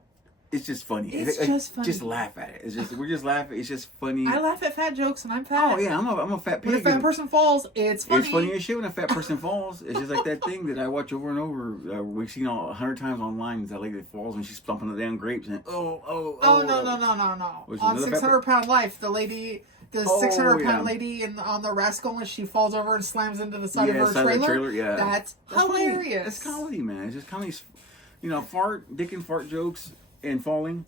It's just funny. It's just funny. Just laugh at it. It's just we're just laughing. It's just funny. I laugh at fat jokes, and I'm fat. Oh yeah, I'm a fat pig. When a fat person falls, it's funny. It's funny as shit when a fat person falls. It's just like that thing that I watch over and over. We've seen 100 times online. Is that lady that falls when she's stomping the damn grapes and Oh no. On another 600-Pound Life, the lady. The Oh, 600-pound lady on the Rascal, and she falls over and slams into the side of her side trailer. of the trailer. Yeah, That's funny. hilarious. It's comedy, man. It's just comedy. You know, dick and fart jokes and falling.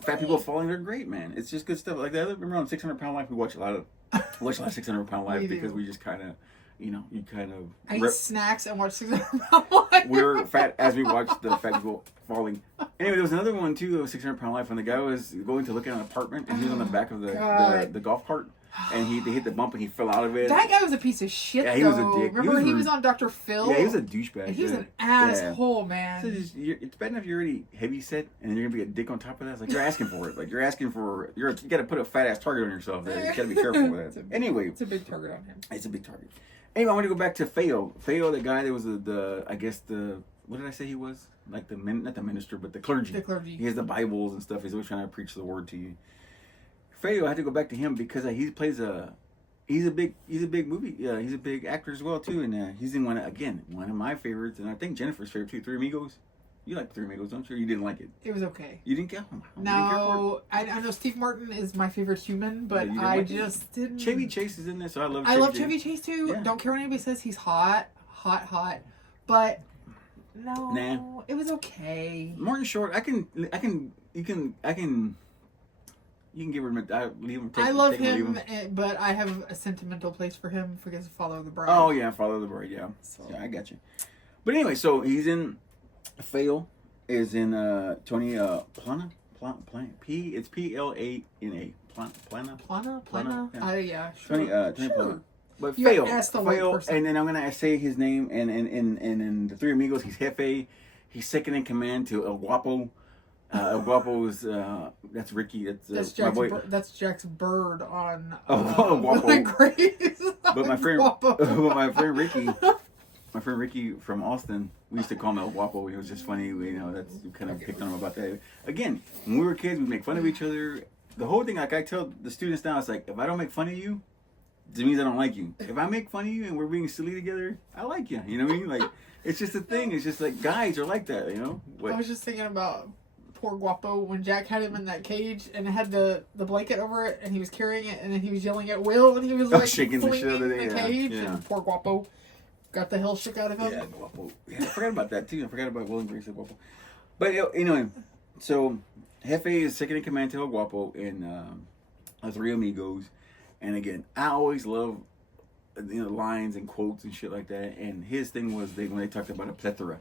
Fat people falling, they're great, man. It's just good stuff. Like the other, remember on 600-Pound Life, we watch a lot of 600-Pound Life because we just kind of, you kind of. I eat snacks and watch 600-Pound Life. We're fat as we watch the fat people falling. Anyway, there was another one too, 600-Pound Life, when the guy was going to look at an apartment and he was on the back of the golf cart. And they hit the bump and he fell out of it. That guy was a piece of shit. Yeah, he was a dick. Remember he was on Dr. Phil? Yeah, he was a douchebag. And he was an asshole, man. So it's bad enough you're already heavy set and you're gonna be a dick on top of that. It's like you're asking for it. Like you're asking for you got to put a fat ass target on yourself. There, you got to be careful with that. Anyway, it's a big target on him. It's a big target. Anyway, I want to go back to Feo. Feo, the guy that was I guess what did I say he was? Like not the minister, but the clergy. The clergy. He has the Bibles and stuff. He's always trying to preach the word to you. Feo, I had to go back to him because he plays he's a big movie. Yeah, he's a big actor as well too, and he's in one of my favorites, and I think Jennifer's favorite too. Three Amigos. You like Three Amigos, don't you? You didn't like it. It was okay. You didn't care. No, I know Steve Martin is my favorite human, but I just didn't. Chevy Chase is in there, so I love. I love Chevy Chase too. Yeah. Don't care what anybody says. He's hot, but no, it was okay. Martin Short, you can give him leave him. I love him, but I have a sentimental place for him because of Follow the Bride. Oh yeah, Follow the Bride. Yeah, so. Yeah, I got you. But anyway, so he's in. Feo is in Tony Plana. It's Plana. Plana. Yeah, sure. Tony Plana. But Feo, and then I'm gonna say his name. And in the Three Amigos, he's Jefe. He's second in command to El Guapo. El Guapo is that's Ricky. That's Jack's my boy. That's Jack's bird on. Guapo. But my friend Ricky. My friend Ricky from Austin, we used to call him El Guapo. It was just funny. We kind of picked on him about that. Again, when we were kids, we make fun of each other. The whole thing, like I tell the students now, it's like, if I don't make fun of you, it means I don't like you. If I make fun of you and we're being silly together, I like you. You know what I mean? Like, it's just a thing. It's just like guys are like that, you know? I was just thinking about poor Guapo when Jack had him in that cage and it had the blanket over it and he was carrying it and then he was yelling at Will and he was like shaking the shit out of the cage and poor Guapo got the hell shook out of him. Yeah, Guapo. Yeah, I forgot about that too. I forgot about Will and Grace and Guapo. But anyway, so Jefe is second in command to El Guapo in Three Amigos. And again, I always love lines and quotes and shit like that. And his thing was when they talked about a plethora.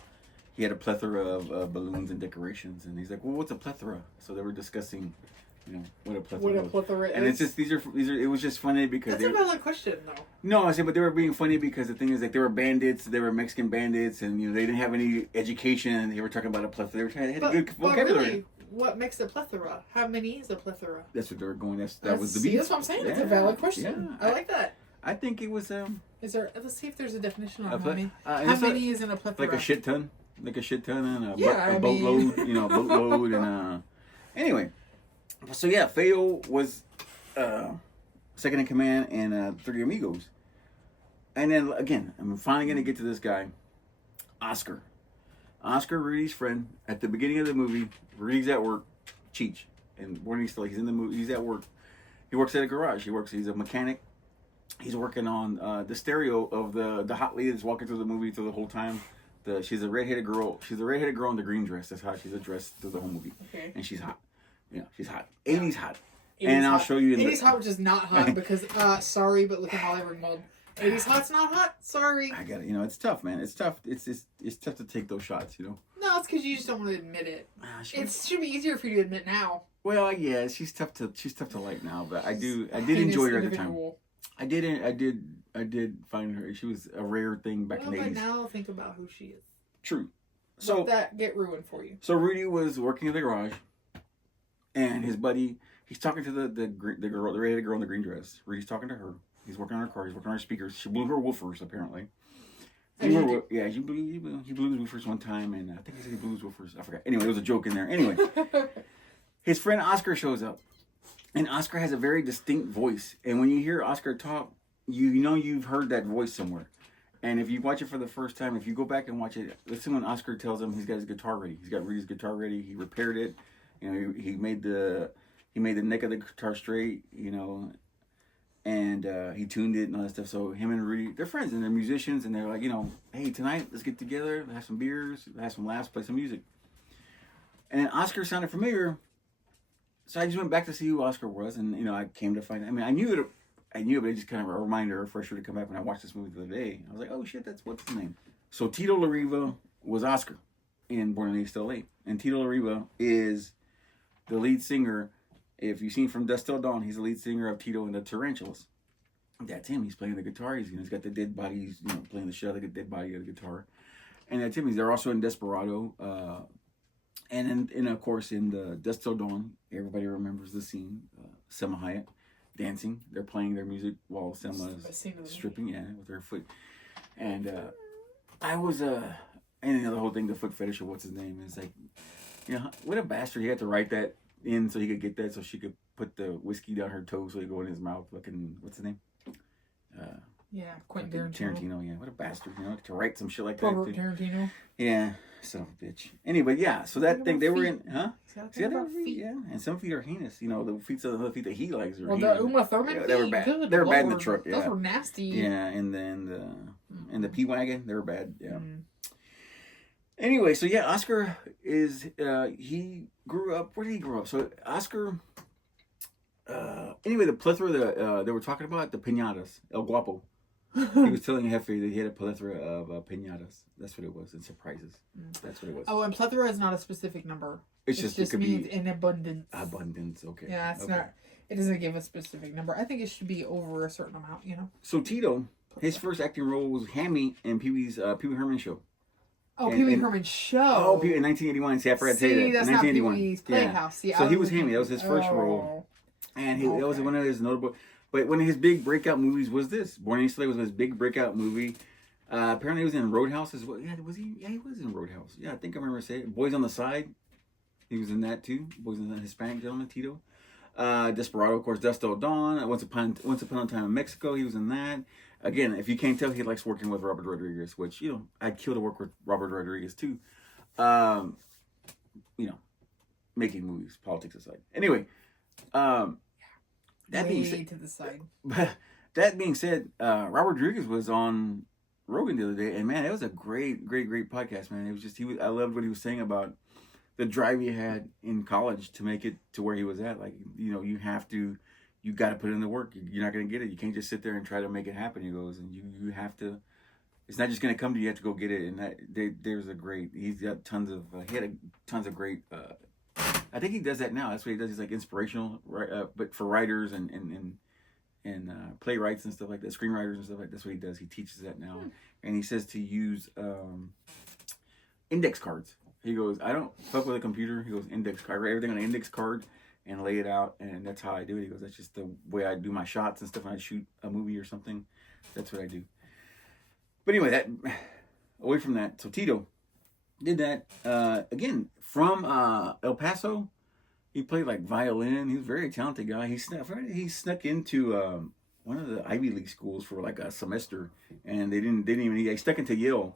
He had a plethora of balloons and decorations, and he's like, "Well, what's a plethora?" So they were discussing, what a plethora. And it's just these are. It was just funny because that's a valid question, though. No, I said, but they were being funny because the thing is, like, they were bandits. They were Mexican bandits, and they didn't have any education. And they were talking about a plethora. They were trying to have a good vocabulary. Really, what makes a plethora? How many is a plethora? That's what they were going. That was the beat. That's what I'm saying. It's a valid question. Yeah. I like that. I think it was. Is there? Let's see if there's a definition on how many. How many is in a plethora? Like a shit ton. Like a shit ton and a boatload, boatload and anyway. So yeah, Feo was second in command in Three Amigos. And then again, I'm finally gonna get to this guy, Oscar. Oscar, Rudy's friend. At the beginning of the movie, Rudy's at work, Cheech. And when he's in the movie, he's at work. He works at a garage. He's a mechanic. He's working on the stereo of the hot lady that's walking through the movie through the whole time. She's a redheaded girl. She's a redheaded girl in the green dress. That's how she's addressed through the whole movie. Okay. And she's hot. She's hot. 80s hot. 80s and I'll show you. 80s hot, which is not hot because, sorry, but look at Hollywood mold. 80s hot's not hot. Sorry. I got it. It's tough, man. It's tough. It's tough to take those shots, No, it's because you just don't want to admit it. It should be easier for you to admit now. Well, yeah, she's tough to like now, but I did enjoy her at the time. I did find her. She was a rare thing back in the 80s. But now think about who she is. True. So let that get ruined for you. So Rudy was working in the garage, and his buddy, he's talking to the girl, the redheaded girl in the green dress. Rudy's talking to her. He's working on her car. He's working on her speakers. She blew her woofers apparently, He blew his woofers one time, and I think he said he blew his woofers. I forgot. Anyway, there was a joke in there. Anyway, his friend Oscar shows up, and Oscar has a very distinct voice. And when you hear Oscar talk, you know you've heard that voice somewhere. And if you watch it for the first time, if you go back and watch it, listen when Oscar tells him he's got his guitar ready. He's got Rudy's guitar ready. He repaired it. You know, he made the neck of the guitar straight. You know. And he tuned it and all that stuff. So him and Rudy, they're friends and they're musicians. And they're like, you know, hey, tonight, let's get together, have some beers, have some laughs, play some music. And then Oscar sounded familiar. So I just went back to see who Oscar was. And, you know, I came to find out. I mean, I knew it, but it just kind of a reminder, a refresher to come back when I watched this movie the other day. I was like, oh, shit, what's his name? So Tito LaRiva was Oscar in Born in East LA. And Tito LaRiva is the lead singer. If you've seen From Dusk Till Dawn, he's the lead singer of Tito and the Tarantulas. That's him. He's playing the guitar. He's got the dead body. He's playing the shell of the dead body of the guitar. And that's him. They're also in Desperado. And of course, in the Dusk Till Dawn, everybody remembers the scene. Selma Hayek dancing. They're playing their music while Selma's stripping, with her foot. And and the whole thing, the foot fetish or what's his name, is like, what a bastard. He had to write that in so he could get that, so she could put the whiskey down her toe so it go in his mouth. Fucking, what's his name? Quentin Tarantino. Yeah, what a bastard, to write some shit like Robert that. Tarantino. Yeah, son of a bitch. Anyway, yeah, so that thing, they were in, huh? See, feet. Yeah, and some feet are heinous. The feet that he likes are well, heinous. The Uma Thurman feet, they were bad. Good they were Lord. bad in the truck, yeah. Those were nasty. Yeah, and then the P-Wagon, they were bad, yeah. Anyway, so yeah, Oscar is, he grew up, where did he grow up? So Oscar, anyway, the plethora they were talking about, the piñatas, El Guapo. He was telling Jefe that he had a plethora of piñatas. That's what it was, and surprises. That's what it was. Oh, and plethora is not a specific number. It just means in abundance. Abundance, okay. Yeah, it's not, it doesn't give a specific number. I think it should be over a certain amount, So Tito, his first acting role was Hammy in Pee Wee Herman show. Oh, Pee Wee Herman show. Oh, in 1981. See, I forgot to say that. That's 1981. Not Pee Wee's Playhouse. Yeah. So he was Hammy. That was his first role. And that was one of his notable. But one of his big breakout movies was this. Born in East LA was his big breakout movie. Apparently, he was in Roadhouse as well. Yeah, was he? Yeah, he was in Roadhouse. Yeah, I think I remember saying Boys on the Side. He was in that too. Boys on the Hispanic gentleman, Tito. Desperado, of course, Dusk Till Dawn. Once Upon a Time in Mexico, he was in that. Again, if you can't tell, he likes working with Robert Rodriguez, which, I'd kill to work with Robert Rodriguez too. Making movies, politics aside. Anyway, that being said, to the side. That being said, Robert Rodriguez was on Rogan the other day, and man, it was a great podcast, man. It was just, I loved what he was saying about the drive he had in college to make it to where he was at. Like, you got to put in the work. You're not going to get it. You can't just sit there and try to make it happen. He goes, and you have to. It's not just going to come to you. You have to go get it. And he's got tons of great. I think he does that now. That's what he does. He's like inspirational, right? But for writers and playwrights and stuff like that, screenwriters and stuff like that. That's what he does. He teaches that now, and he says to use index cards. He goes, I don't fuck with a computer. He goes, index card. I write everything on an index card and lay it out, and that's how I do it. He goes, that's just the way I do my shots and stuff when I shoot a movie or something. That's what I do. But anyway, away from that, so Tito did that. Again, from El Paso, he played like violin. He was a very talented guy. He snuck into one of the Ivy League schools for like a semester, and he stuck into Yale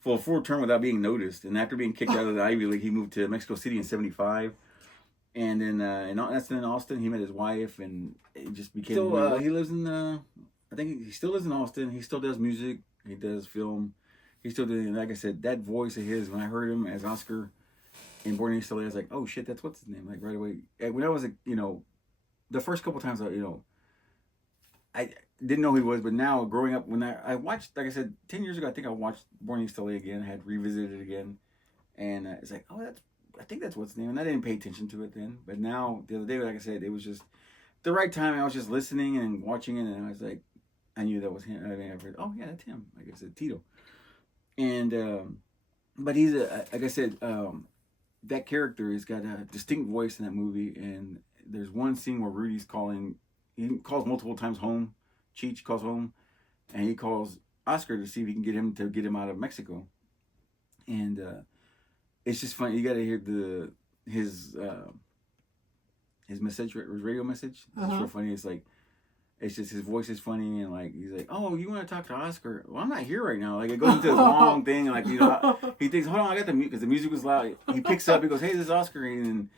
for a full term without being noticed. And after being kicked out of the Ivy League, he moved to Mexico City in '75. And then that's in Austin. He met his wife, and it just became. He lives in I think he still lives in Austin. He still does music. He does film. He still doing. Like I said, that voice of his. When I heard him as Oscar in Born in East LA, I was like, oh shit, that's what's his name. Like right away. When I was the first couple times I didn't know who he was, but now growing up, when I watched, like I said, 10 years ago, I think I watched Born in East LA again. I had revisited it again, and it's like, oh, I think that's what's his name. And I didn't pay attention to it then. But now, the other day, like I said, it was just the right time. I was just listening and watching it, and I was like, I knew that was him. I mean, I heard, oh, yeah, that's him. Like I said, Tito. And, but he's, like I said, that character has got a distinct voice in that movie. And there's one scene where he calls multiple times home. Cheech calls home, and he calls Oscar to see if he can get him out of Mexico. And it's just funny. You got to hear his message, his radio message. It's real funny. It's like, it's just his voice is funny, and like he's like, "Oh, you want to talk to Oscar? Well, I'm not here right now." Like it goes into this long thing, like he thinks, "Hold on, I got the music," because the music was loud. He picks up, he goes, "Hey, this is Oscar," and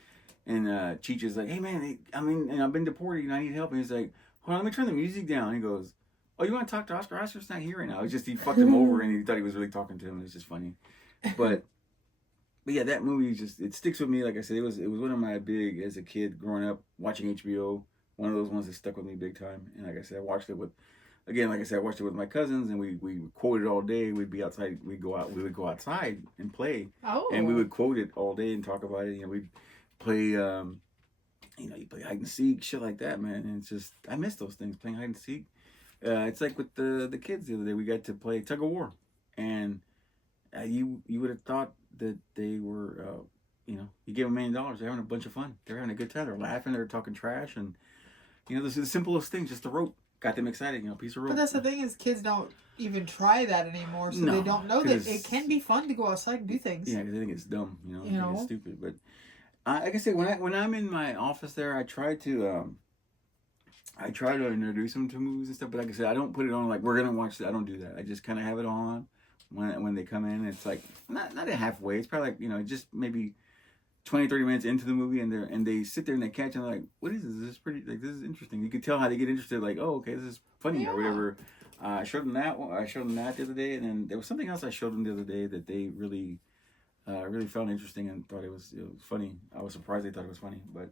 Cheech is like, "Hey man, and I've been deported, and I need help." And he's like, "Hold on, let me turn the music down." And he goes, "Oh, you want to talk to Oscar? Oscar's not here right now." It's just he fucked him over, and he thought he was really talking to him. It's just funny, but yeah, that movie it sticks with me. Like I said, it was one of my big as a kid growing up watching HBO. One of those ones that stuck with me big time. And like I said, I watched it with my cousins, and we quoted all day. We'd be outside. We would go outside and play. Oh. And we would quote it all day and talk about it. You know, we'd play, you play hide and seek, shit like that, man. And it's just, I miss those things, playing hide and seek. It's like with the kids the other day, we got to play tug of war. And you would have thought that they were, you give them $1 million, they're having a bunch of fun. They're having a good time. They're laughing. They're talking trash. And, this is the simplest thing, just a rope. Got them excited, piece of rope. But that's the thing is kids don't even try that anymore, so they don't know that it can be fun to go outside and do things. Yeah, because they think it's dumb, I think it's stupid. But like I said, when I'm in my office there, I try to introduce them to movies and stuff. But like I said, I don't put it on like we're gonna watch that. I don't do that. I just kind of have it on when they come in. It's like not a halfway. It's probably like just maybe 20-30 minutes into the movie, and they sit there and they catch and they're like, what is this? This is pretty, like, this is interesting. You can tell how they get interested, like, oh, okay, this is funny or whatever. I showed them that the other day, and then there was something else I showed them the other day that they really found interesting and thought it was funny. I was surprised they thought it was funny, but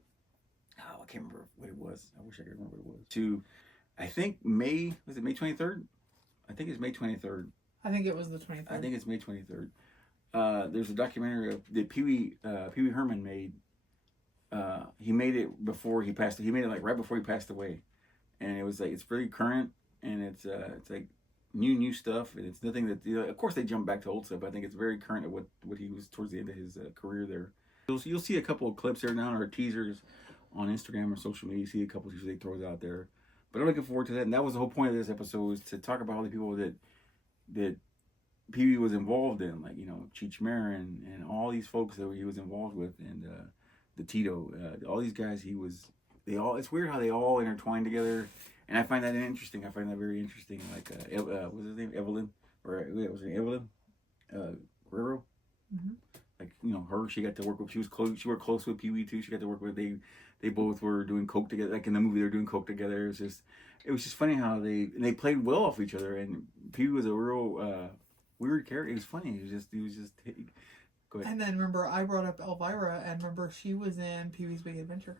I can't remember what it was. I wish I could remember what it was. I think May 23rd? I think it's May 23rd. I think it was the 23rd. I think it's May 23rd. There's a documentary that Pee Wee Herman made. He made it before he passed. He made it like right before he passed away, and it was like it's very current, and it's like new stuff, and it's nothing that of course they jump back to old stuff. But I think it's very current of what he was towards the end of his career there. You'll see a couple of clips there now or teasers on Instagram or social media. You see a couple of teasers they throws out there, but I'm looking forward to that. And that was the whole point of this episode, was to talk about all the people that Pee Wee was involved in, like Cheech Martin and all these folks that he was involved with, and the Tito, all these guys. It's weird how they all intertwine together, and I find that interesting. I find that very interesting. Like what's his name, Evelyn, or was it Evelyn Guerrero? Mm-hmm. Like her, she got to work with. She worked close with Pee Wee too. She got to work with. They both were doing coke together. Like in the movie, they were doing coke together. It was just funny how they played well off each other, and Pee Wee was a real weird character. It was funny. He was just. Go ahead. And then remember, I brought up Elvira, and remember she was in Pee Wee's Big Adventure.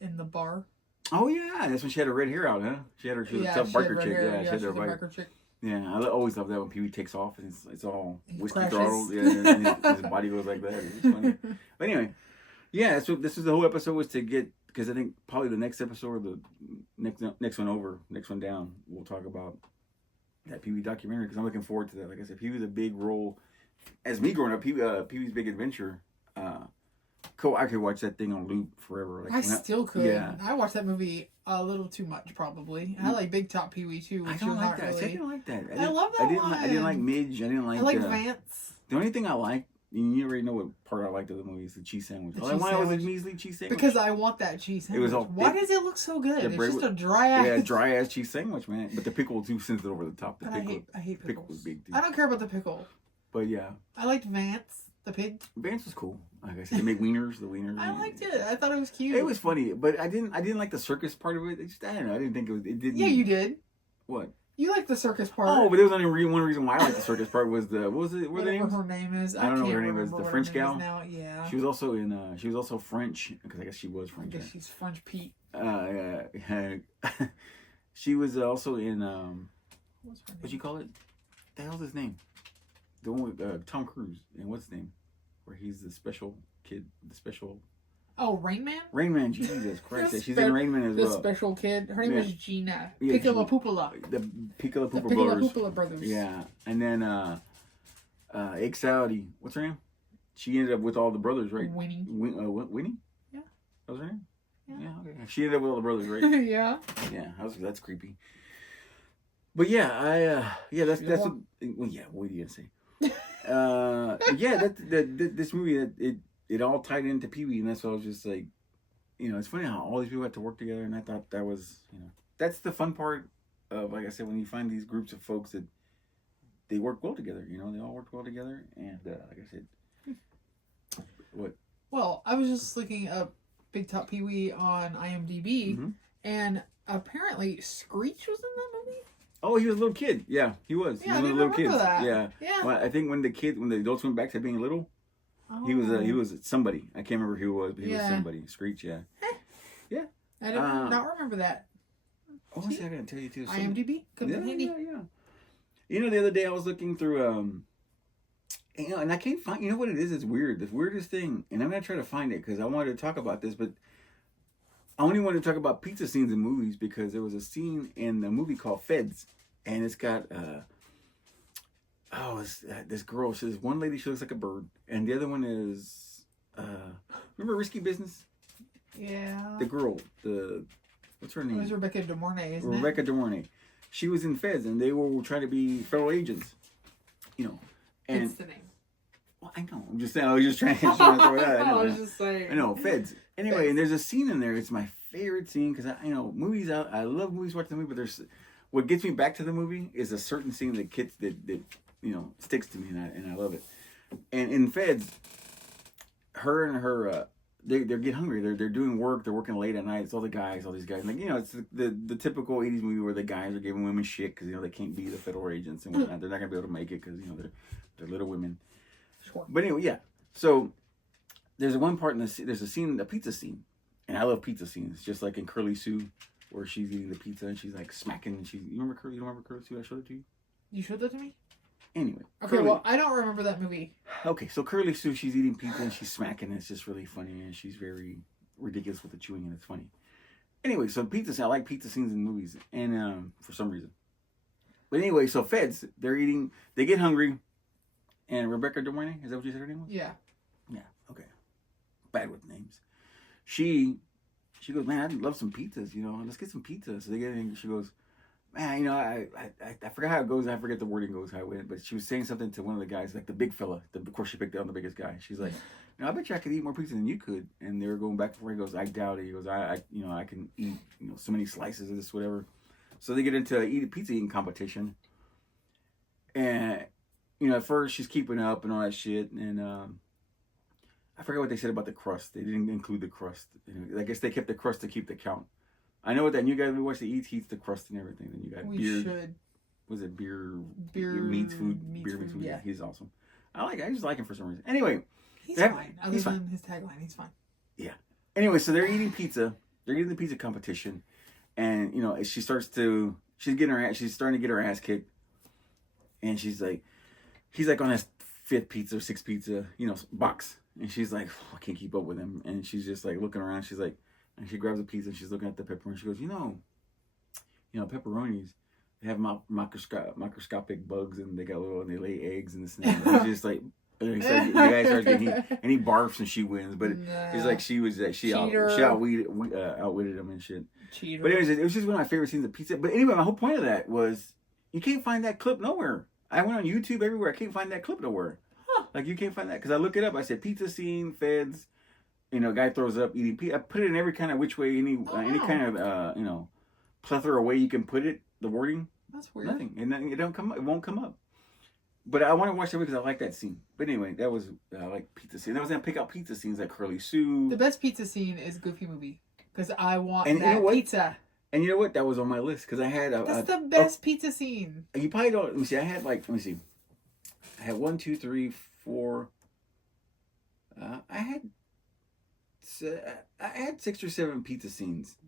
In the bar. Oh yeah, that's when she had her red hair out, huh? She was a tough biker chick. Yeah, she had her biker chick. Yeah, I always love that when Pee Wee takes off and it's all whiskey throttled. Yeah, and his body goes like that. It's funny. But anyway, yeah. So this is the whole episode, was to get, because I think probably the next episode or the next one down, we'll talk about that Pee Wee documentary, because I'm looking forward to that. Like I said, Pee Wee's a big role. As me growing up, Pee Wee's Big Adventure. I could watch that thing on loop forever. Like, I still could. Yeah. I watched that movie a little too much, probably. And I like Big Top Pee Wee too. I don't like that. Really... I didn't like that. I love that one. I didn't like Midge. I didn't like. I like Vance. The only thing I liked, you already know what part I liked of the movie, is the cheese sandwich. Why was it measly cheese sandwich? Because I want that cheese sandwich. Why does it look so good? It's just a dry ass. Yeah, dry ass cheese sandwich, man. But the pickle too sends it over the top. I hate pickles. Pickle was big too. I don't care about the pickle. But yeah. I liked Vance, the pig. Vance was cool. Like I said, they make wieners. The wieners. I liked it. I thought it was cute. It was funny, but I didn't like the circus part of it. I don't know. I didn't think it was. It didn't. Yeah, you did. What? You liked the circus part. Oh, but there was only one reason why I liked the circus part was what was it? Whatever her name is. I don't know what her name is. The French gal. Now, yeah. She was also in. She was also French, because I guess she was French. I guess she's French Pete. She was also in. What's her name? What you call it? The hell's his name? The one with Tom Cruise, and what's his name? Where he's the special kid, the special. Oh, Rain Man? Rain Man, Jesus Christ. She's in Rain Man as well. The special kid. Her name is Gina. Yeah, Piccola Poopola. The Piccola Poopola brothers. Poopola brothers. Yeah. And then Egg Saudi. What's her name? She ended up with all the brothers, right? Winnie. Winnie? Yeah. That was her name? Yeah. Okay. She ended up with all the brothers, right? Yeah. Yeah, that's creepy. But yeah, that's You don't what. Well, yeah, what are you gonna say? Yeah, this movie it all tied into Pee Wee, and that's why I was just like, it's funny how all these people had to work together, and I thought that was, that's the fun part of, like I said, when you find these groups of folks that they work well together. They all worked well together, and like I said, what? Well, I was just looking up Big Top Pee Wee on IMDb, Mm-hmm. and apparently Screech was in that movie. Oh, he was a little kid. Yeah, he was. Yeah, He was one of the little kids. that. Yeah. Yeah. Well, I think when the adults went back to being little, he was somebody. I can't remember who he was, but he was somebody. Screech, yeah. Yeah. I did not remember that. Oh, one thing I gotta tell you too. IMDb comes in handy. Yeah. The other day I was looking through and I can't find. You know what it is? It's weird. The weirdest thing, and I'm gonna try to find it because I wanted to talk about this, but I only wanted to talk about pizza scenes in movies because there was a scene in the movie called Feds, and it's got this girl. She's one lady. She looks like a bird, and the other one is remember Risky Business? Yeah. The girl, what's her name? It was Rebecca De Mornay, isn't it? Rebecca De Mornay. She was in Feds, and they were trying to be federal agents. And it's the name. Well, I know. I'm just saying. I was just trying to throw it out. I was just saying. I know, Feds. Anyway, and there's a scene in there. It's my favorite scene because movies. I love movies. Watching the movie, but there's what gets me back to the movie is a certain scene that sticks to me, and I love it. And in Feds, her and her they get hungry. They're doing work. They're working late at night. It's all these guys. Like it's the typical '80s movie where the guys are giving women shit because they can't be the federal agents and whatnot. They're not gonna be able to make it because they're little women. Sure. But anyway, yeah. So there's one part there's a scene, a pizza scene, and I love pizza scenes. Just like in Curly Sue, where she's eating the pizza and she's like smacking. And you remember Curly? You don't remember Curly Sue? I showed it to you. You showed that to me. Anyway. Okay, well, I don't remember that movie. Okay, so Curly Sue, she's eating pizza and she's smacking. And it's just really funny, and she's very ridiculous with the chewing, and it's funny. Anyway, so pizza scene. I like pizza scenes in movies, and for some reason. But anyway, so Feds, they're eating. They get hungry. And Rebecca De Mornay, is that what you said her name was? Yeah. Yeah, okay. Bad with names. She goes, man, I'd love some pizzas, let's get some pizzas. So they get in, she goes, man, I forgot how it goes, I forget the wording goes how it went, but she was saying something to one of the guys, like the big fella. Of course, she picked out the biggest guy. She's like, I bet you I could eat more pizza than you could. And they were going back and forth. He goes, I doubt it. He goes, I can eat, so many slices of this, whatever. So they get into pizza eating competition. And at first she's keeping up and all that shit, and I forget what they said about the crust. They didn't include the crust. I guess they kept the crust to keep the count. I know what that new guy we watched that eats the crust and everything. Then you got beer. Should. Was it beer? Beer meats food. Yeah, he's awesome. I just like him for some reason. Anyway, he's fine. Other than his tagline, he's fine. Yeah. Anyway, so they're eating pizza. They're getting the pizza competition, and she's starting to get her ass kicked, and he's like on his fifth pizza or sixth pizza, box. And she's like, I can't keep up with him. And she's just like looking around. She's like, and she grabs a pizza and she's looking at the pepperoni. She goes, pepperonis, they have microscopic bugs and they lay eggs and this and that. And she's just like, the guy starts getting and he barfs and she wins. But it's like she outwitted him and shit. Cheater. But anyways, it was just one of my favorite scenes of pizza. But anyway, my whole point of that was you can't find that clip nowhere. I went on YouTube everywhere. I can't find that clip nowhere. Huh. Like, you can't find that. Because I look it up. I said, pizza scene, Feds. Guy throws up eating pizza. I put it in every kind of which way, any kind of, plethora way you can put it, the wording. That's weird. Nothing. And it won't come up. But I want to watch that because I like that scene. But anyway, that was, like pizza scene. I was going to pick out pizza scenes like Curly Sue. The best pizza scene is Goofy Movie. Because I want pizza. And you know what? That was on my list because I had that's the best pizza scene. You probably don't. Let me see. I had let me see. I had 1, 2, 3, 4. I had 6 or 7 pizza scenes,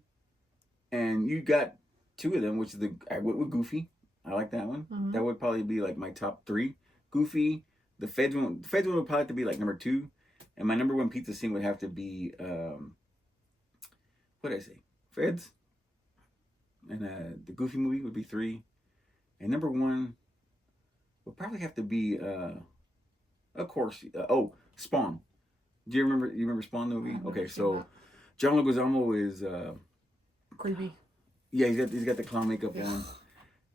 and you got 2 of them, which is I went with Goofy. I like that one. Mm-hmm. That would probably be like my top 3. Goofy, the Feds one. The Feds one would probably have to be like number 2, and my number 1 pizza scene would have to be what did I say? Feds. And the Goofy movie would be 3. And number 1 would probably have to be, of course, Spawn. Do you remember Spawn the movie? Okay, so John Leguizamo is... creepy. Yeah, he's got the clown makeup on.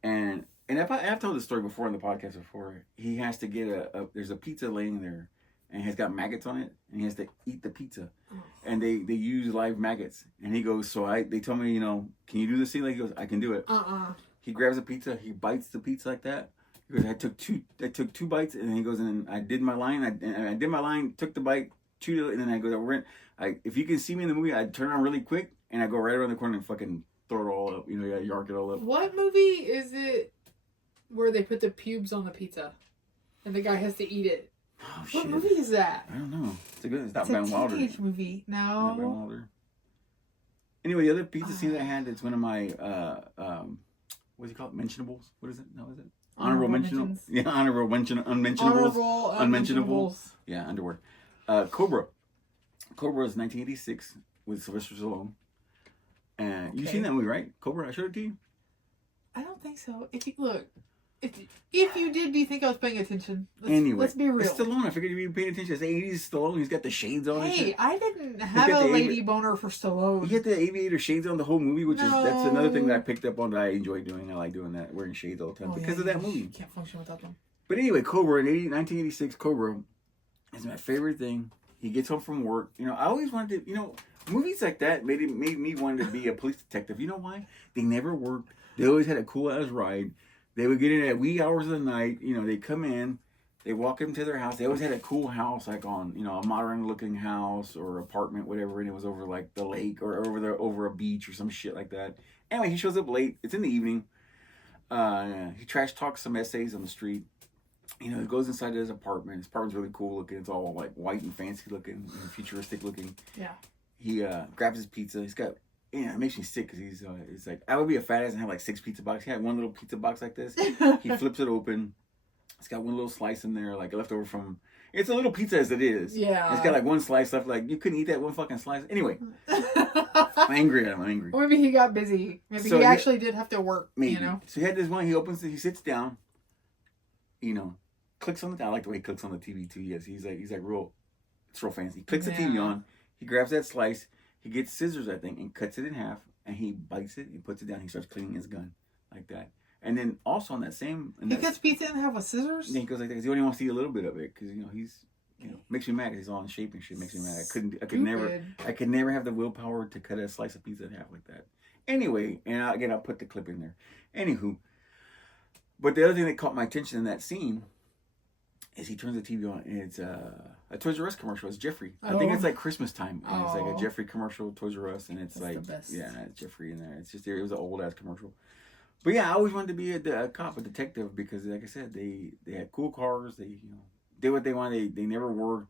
And I've told this story before in the podcast before. He has to get there's a pizza laying there, and it's got maggots on it, and he has to eat the pizza. And they use live maggots. And he goes, they told me, can you do this thing? Like, he goes, I can do it. He grabs a pizza, he bites the pizza like that. He goes, I took two bites, and then he goes, and I did my line. I did my line, took the bite, chewed it, and then I go, if you can see me in the movie, I'd turn around really quick, and I go right around the corner and fucking throw it all up. Yark it all up. What movie is it where they put the pubes on the pizza, and the guy has to eat it? Oh, shit. What movie is that? I don't know. It's not Van Wilder. It's a teenage movie. No. Not Van Wilder. Anyway, the other pizza scene that I had, it's one of my, what's it called? Mentionables? What is it? No, is it? Honorable mentions. Yeah, unmentionables. Unmentionables. Yeah, underwear. Cobra. Cobra is 1986 with Sylvester Stallone. And you've seen that movie, right? Cobra, I showed it to you? I don't think so. If you did, do you think I was paying attention? Let's be real. It's Stallone. I figured you'd be paying attention. It's 80s Stallone. He's got the shades on. Hey, I didn't have a lady boner for Stallone. He had the aviator shades on the whole movie, that's another thing that I picked up on that I enjoy doing. I like doing that, wearing shades all the time because of that movie. You can't function without them. But anyway, Cobra in 1986, Cobra is my favorite thing. He gets home from work. I always wanted to, movies like that made me want to be a police detective. You know why? They never worked. They always had a cool ass ride. They would get in at wee hours of the night. They come in, they walk into their house. They always had a cool house, like on, a modern looking house or apartment, whatever. And it was over like the lake or over a beach or some shit like that. Anyway, he shows up late. It's in the evening. He trash talks some essays on the street. He goes inside his apartment. His apartment's really cool looking. It's all like white and fancy looking and futuristic looking. Yeah. He grabs his pizza. He's got, it makes me sick because he's like, I would be a fat ass and have like 6 pizza boxes. He had one little pizza box like this. He flips it open. It's got one little slice in there, like left over from. It's a little pizza as it is. Yeah. It's got like one slice left. Like you couldn't eat that one fucking slice. Anyway, I'm angry at him. I'm angry. Or maybe he got busy. Maybe he actually did have to work. Maybe. So he had this one. He opens it. He sits down. Clicks on the. I like the way he clicks on the TV too. Yes, he's like real. It's real fancy. He clicks the TV on. He grabs that slice. He gets scissors, I think, and cuts it in half. And he bites it. He puts it down. He starts cleaning his gun like that. And then also on that same. He cuts pizza in half with scissors. Then he goes like that because he only wants to eat a little bit of it because he's makes me mad because he's all in shape and shit. Makes me mad. I could never have the willpower to cut a slice of pizza in half like that. Anyway, and I'll put the clip in there. Anywho, but the other thing that caught my attention in that scene is he turns the TV on and it's a Toys R Us commercial. It's Jeffrey. I think it's like Christmas time. And it's like a Jeffrey commercial, Toys R Us, and it's like it's Jeffrey in there. It's just it was an old ass commercial. But yeah, I always wanted to be a cop, a detective, because like I said, they had cool cars. They did what they wanted. They never worked.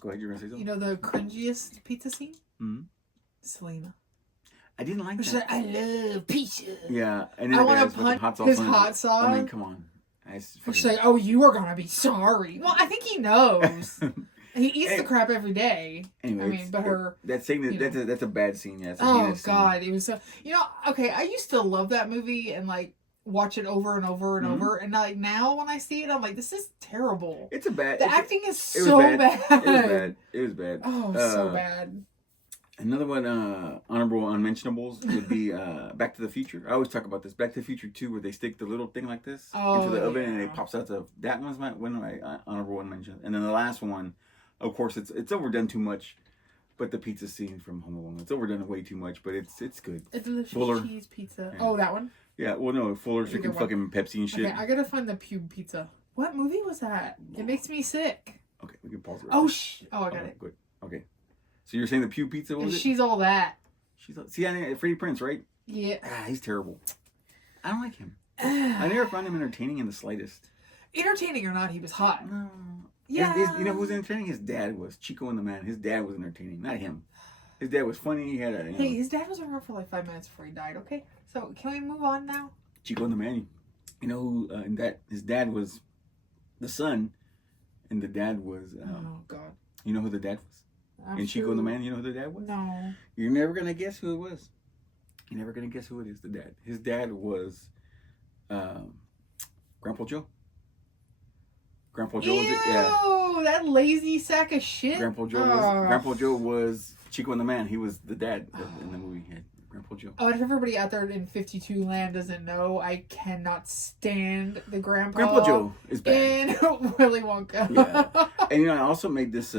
Go ahead, you're gonna say something. The cringiest pizza scene? Mm-hmm. Selena. I didn't like that. She's like, I love pizza. Yeah, and then I want to punch his hot sauce. I mean, come on. She's like, oh, you are gonna be sorry. Well, I think he knows. He eats the crap every day. Anyway, that's a bad scene. Yeah, oh God, it was so. Okay, I used to love that movie and like watch it over and over and over, and like now when I see it, I'm like, this is terrible. It's a bad. The acting is so bad. It was bad. Oh, so bad. Another one, honorable unmentionables would be Back to the Future. I always talk about this. Back to the Future 2, where they stick the little thing like this into the oven and it pops out. That one's one of my honorable unmentioned. And then the last one, of course, it's overdone too much. But the pizza scene from Home Alone, it's overdone way too much. But it's good. A delicious Fuller cheese pizza. Yeah. Oh, that one. Yeah. Well, no, Fuller's drinking fucking Pepsi and shit. Okay, I gotta find the pube pizza. What movie was that? It makes me sick. Okay, we can pause it. I got it. Good. Okay. So you're saying the pew pizza was it? She's all that. Freddie Prinze, right? Yeah. He's terrible. I don't like him. I never found him entertaining in the slightest. Entertaining or not, he was hot. No. Yeah. You know who was entertaining? His dad was. Chico and the Man. His dad was entertaining, not him. His dad was funny. He had a. Hey, his dad was around for like 5 minutes before he died. Okay, so can we move on now? Chico and the Man. You know who? His dad was the son, and the dad was. Oh God. You know who the dad was? And Chico and the Man, you know who the dad was? No. You're never going to guess who it was. You're never going to guess who it is, the dad. His dad was Grandpa Joe. Grandpa Joe was it? Yeah. That lazy sack of shit. Grandpa Joe was Chico and the Man. He was the dad in the movie. Grandpa Joe. Oh, and if everybody out there in 52 land doesn't know, I cannot stand the grandpa. Grandpa Joe is bad. In Willy Wonka. Yeah. And, you know, I also made this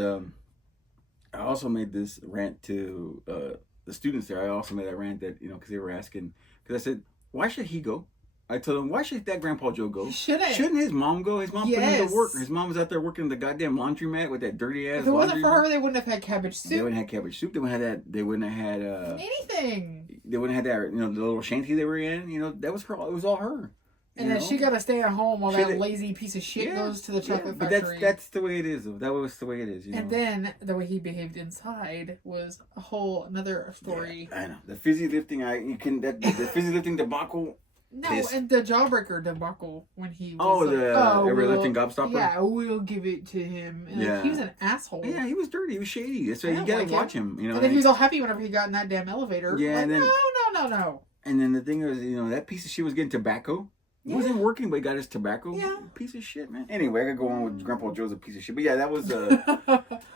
rant to the students there. I also made that rant that, you know, because they were asking, because I said, why should he go? I told them, why should that Grandpa Joe go? He shouldn't. Shouldn't his mom go? His mom put him to work. Yes. His mom was out there working the goddamn laundromat with that dirty ass. If it wasn't for her, they wouldn't have had cabbage soup. They wouldn't have had cabbage soup. They wouldn't have had that. They wouldn't have had anything. They wouldn't have had that. You know, the little shanty they were in. You know, that was her. It was all her. And then she got to stay at home while that lazy piece of shit Yeah, goes to the chocolate but factory. that's the way it is. Though. That was the way it is. You know? And then the way he behaved inside was a whole another story. Yeah, I know the fizzy lifting. The fizzy lifting debacle. No, Pissed. and the jawbreaker debacle when he was lifting gobstopper. Yeah, we'll give it to him. And like, he was an asshole. Yeah, he was dirty. He was shady. That's why you gotta watch him. You know. And then he was all happy whenever he got in that damn elevator. Yeah, like, and then no. And then the thing was, you know, that piece of shit was getting tobacco. He wasn't working, but he got his tobacco. Yeah. Piece of shit, man. Anyway, I gotta go on with Grandpa Joe's a piece of shit. But yeah, that was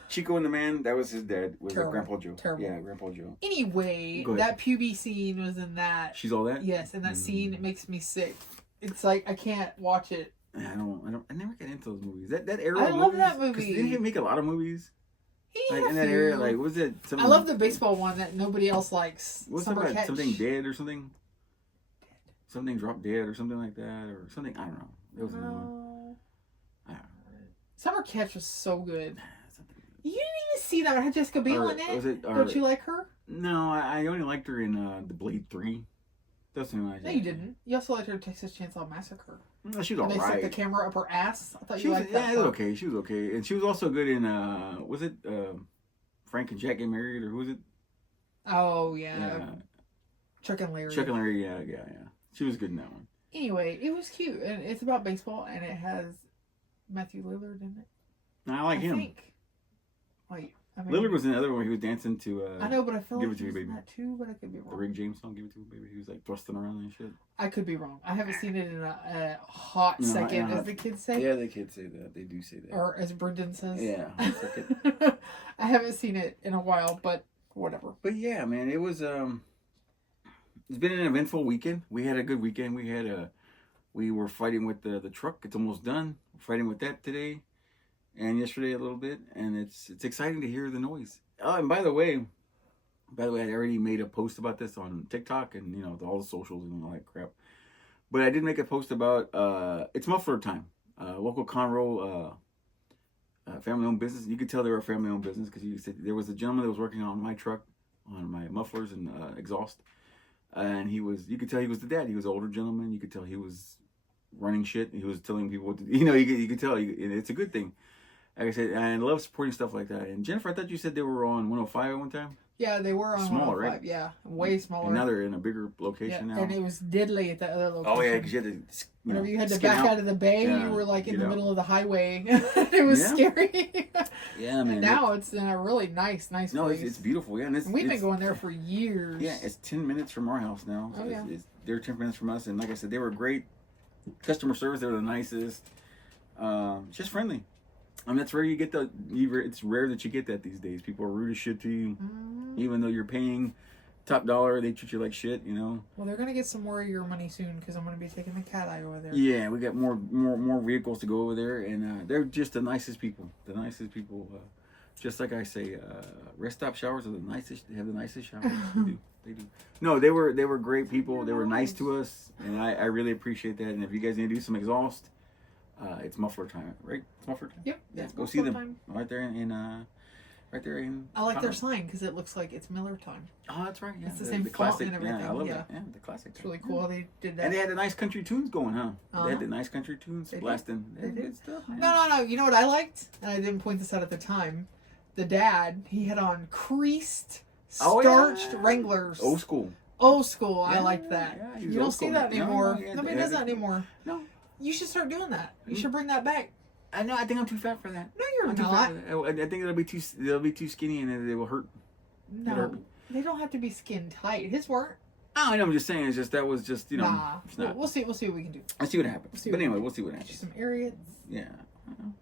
Chico and the Man. That was his dad. Was Grandpa Joe. Terrible. Yeah, Grandpa Joe. Anyway, that puby scene was in that. She's all that? Yes, and that scene, it makes me sick. It's like, I can't watch it. I never get into those movies. That era I of love movies, that movie. Because didn't he make a lot of movies? Like in that area, like, was it I love the baseball one that nobody else likes. What's about something dead or something? Something dropped dead or something like that, or something. I don't know. It was another one. I don't know. Summer Catch was so good. You didn't even see that. It had Jessica Biel in it. Don't you like her? No, I only liked her in The Blade 3. That's the only. No, you didn't. You also liked her in Texas Chainsaw Massacre. No, she was alright. They set the camera up her ass. I thought you liked that. Yeah, it was okay. She was okay, and she was also good in was it Frank and Jack Get Married, or who was it? Oh yeah. Chuck and Larry. Chuck and Larry, yeah. She was good in that one. Anyway, it was cute, and it's about baseball, and it has Matthew Lillard in it. I like him. Lillard was in the other one where he was dancing to. I know, but I feel Give like It To Me, Baby. that too, but I could be wrong. The Rick James song, Give It To Me, Baby. He was like thrusting around and shit. I could be wrong. I haven't seen it in a hot second, as the kids say. Yeah, the kids say that. They do say that. Or as Brendan says. Yeah, I haven't seen it in a while, but whatever. But yeah, man, it was it's been an eventful weekend. We had a good weekend. We were fighting with the truck. It's almost done. We're fighting with that today and yesterday a little bit, and it's exciting to hear the noise. Oh, and by the way, I already made a post about this on TikTok and, you know, all the socials and all that crap. But I did make a post about it's muffler time. Local Conroe family-owned business. You could tell they were a family-owned business because there was a gentleman that was working on my truck, on my mufflers and exhaust. And you could tell he was the dad. He was an older gentleman. You could tell he was running shit. He was telling people what to do. You know, you could tell. It's a good thing. Like I said, and I love supporting stuff like that. And Jennifer, I thought you said they were on 105 at one time? Yeah, they were on smaller, 105. right? Yeah, way smaller. And now they're in a bigger location now. And it was deadly at that other location. Oh, yeah, because you had to... Whenever you had to back out of the bay, you were like in the middle of the highway. It was scary. Yeah, man. And now it's in a really nice place. No, it's beautiful. Yeah, and we've been going there for years. Yeah, it's 10 minutes from our house now. Oh, yeah. They're 10 minutes from us. And like I said, they were great. Customer service, they were the nicest. Just friendly. I mean, that's rare you get it's rare that you get that these days. People are rude as shit to you. Even though you're paying top dollar, they treat you like shit, you know. Well, they're gonna get some more of your money soon because I'm gonna be taking the cat eye over there. Yeah, we got more vehicles to go over there, and they're just the nicest people. The nicest people. Just like I say, rest stop showers are the nicest. They have the nicest showers. They do. No, they were great people. They were nice to us, and I really appreciate that. And if you guys need to do some exhaust, it's muffler time, right? It's muffler time. Yep. Yeah, go see them right there in. Right there in. I like their sign because it looks like it's Miller time. Oh, that's right. Yeah, it's the same font and everything. Yeah, I love that. Yeah, the classic. It's really cool how they did that. And they had the nice country tunes going, huh? They had the nice country tunes blasting. They did good stuff. No. You know what I liked? And I didn't point this out at the time. The dad, he had on creased, starched Wranglers. Old school. Old school. I liked that. Yeah, you don't see that anymore. No, nobody does that anymore. No. You should start doing that. You should bring that back. I know. I think I'm too fat for that. No, you're not. I think they'll be too skinny and they will hurt. No, they don't have to be skin tight. His weren't. I know. I'm just saying. That was just you know. Nah. We'll see what we can do. Let's see what happens. But anyway, we'll see what happens. Get you some Ariats. Yeah.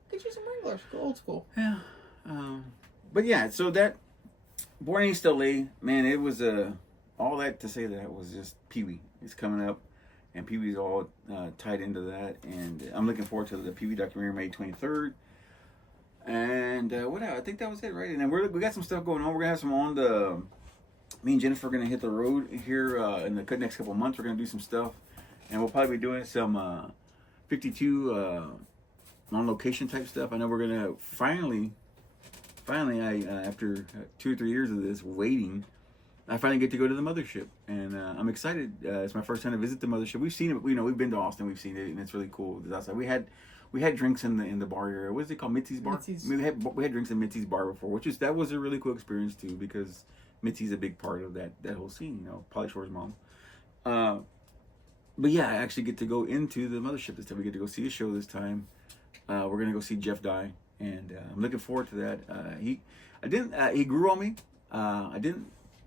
Get you some Wranglers. Go old school. Yeah. But yeah. So that Born East LA, man, it was all that to say that was just Pee Wee. It's coming up, and Pee Wee's all tied into that. And I'm looking forward to the Pee Wee documentary May 23rd. And what else? I think that was it, right? And then we got some stuff going on. We're gonna have some on the. Me and Jennifer are gonna hit the road here in the next couple of months. We're gonna do some stuff, and we'll probably be doing some 52 on location type stuff. I know we're gonna finally, I after 2 or 3 years of this waiting, I finally get to go to the mothership, and I'm excited. It's my first time to visit the mothership. We've seen it. We've been to Austin. We've seen it, and it's really cool. It's outside. We had drinks in the bar area. What is it called? Mitzi's Bar. Mitzi's. We had drinks in Mitzi's Bar before, that was a really cool experience too, because Mitzi's a big part of that whole scene. You know, Pauly Shore's mom. But yeah, I actually get to go into the mothership this time. We get to go see a show this time. We're gonna go see Jeff Dye, and I'm looking forward to that. He grew on me.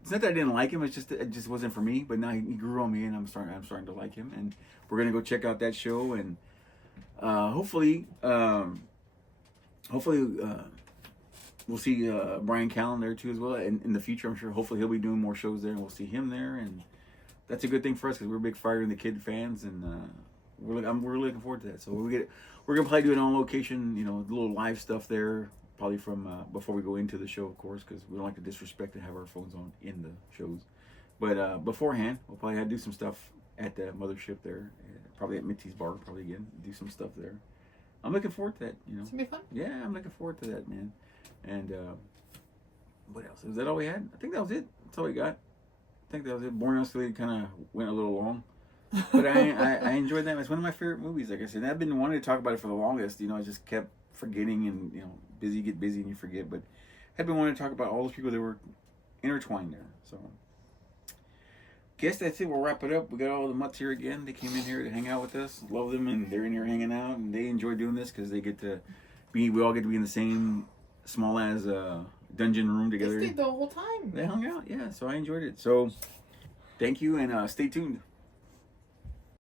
It's not that I didn't like him. It just wasn't for me. But now he grew on me, and I'm starting to like him. And we're gonna go check out that show, and hopefully we'll see Brian Callen there too as well. In the future, I'm sure. Hopefully he'll be doing more shows there, and we'll see him there. And that's a good thing for us because we're big Fire and the Kid fans, and we're looking forward to that. So we're gonna probably do it on location, you know, a little live stuff there, probably from before we go into the show, of course, because we don't like to disrespect and have our phones on in the shows. But beforehand, we'll probably have to do some stuff at the mothership there, probably at Mitzi's Bar, probably again, do some stuff there. I'm looking forward to that, you know. It's gonna be fun. Yeah, I'm looking forward to that, man. And what else? Is that all we had? I think that was it. That's all we got. I think that was it. Born Honestly kind of went a little long. But I enjoyed that. It's one of my favorite movies, like I said. And I've been wanting to talk about it for the longest. You know, I just kept forgetting, and you know, you get busy and you forget. But I've been wanting to talk about all those people that were intertwined there. So, guess that's it. We'll wrap it up. We got all the mutts here again. They came in here to hang out with us. Love them, and they're in here hanging out, and they enjoy doing this because they get to be. We all get to be in the same small as dungeon room together. They stayed the whole time. They hung out, yeah. So I enjoyed it. So, thank you, and stay tuned.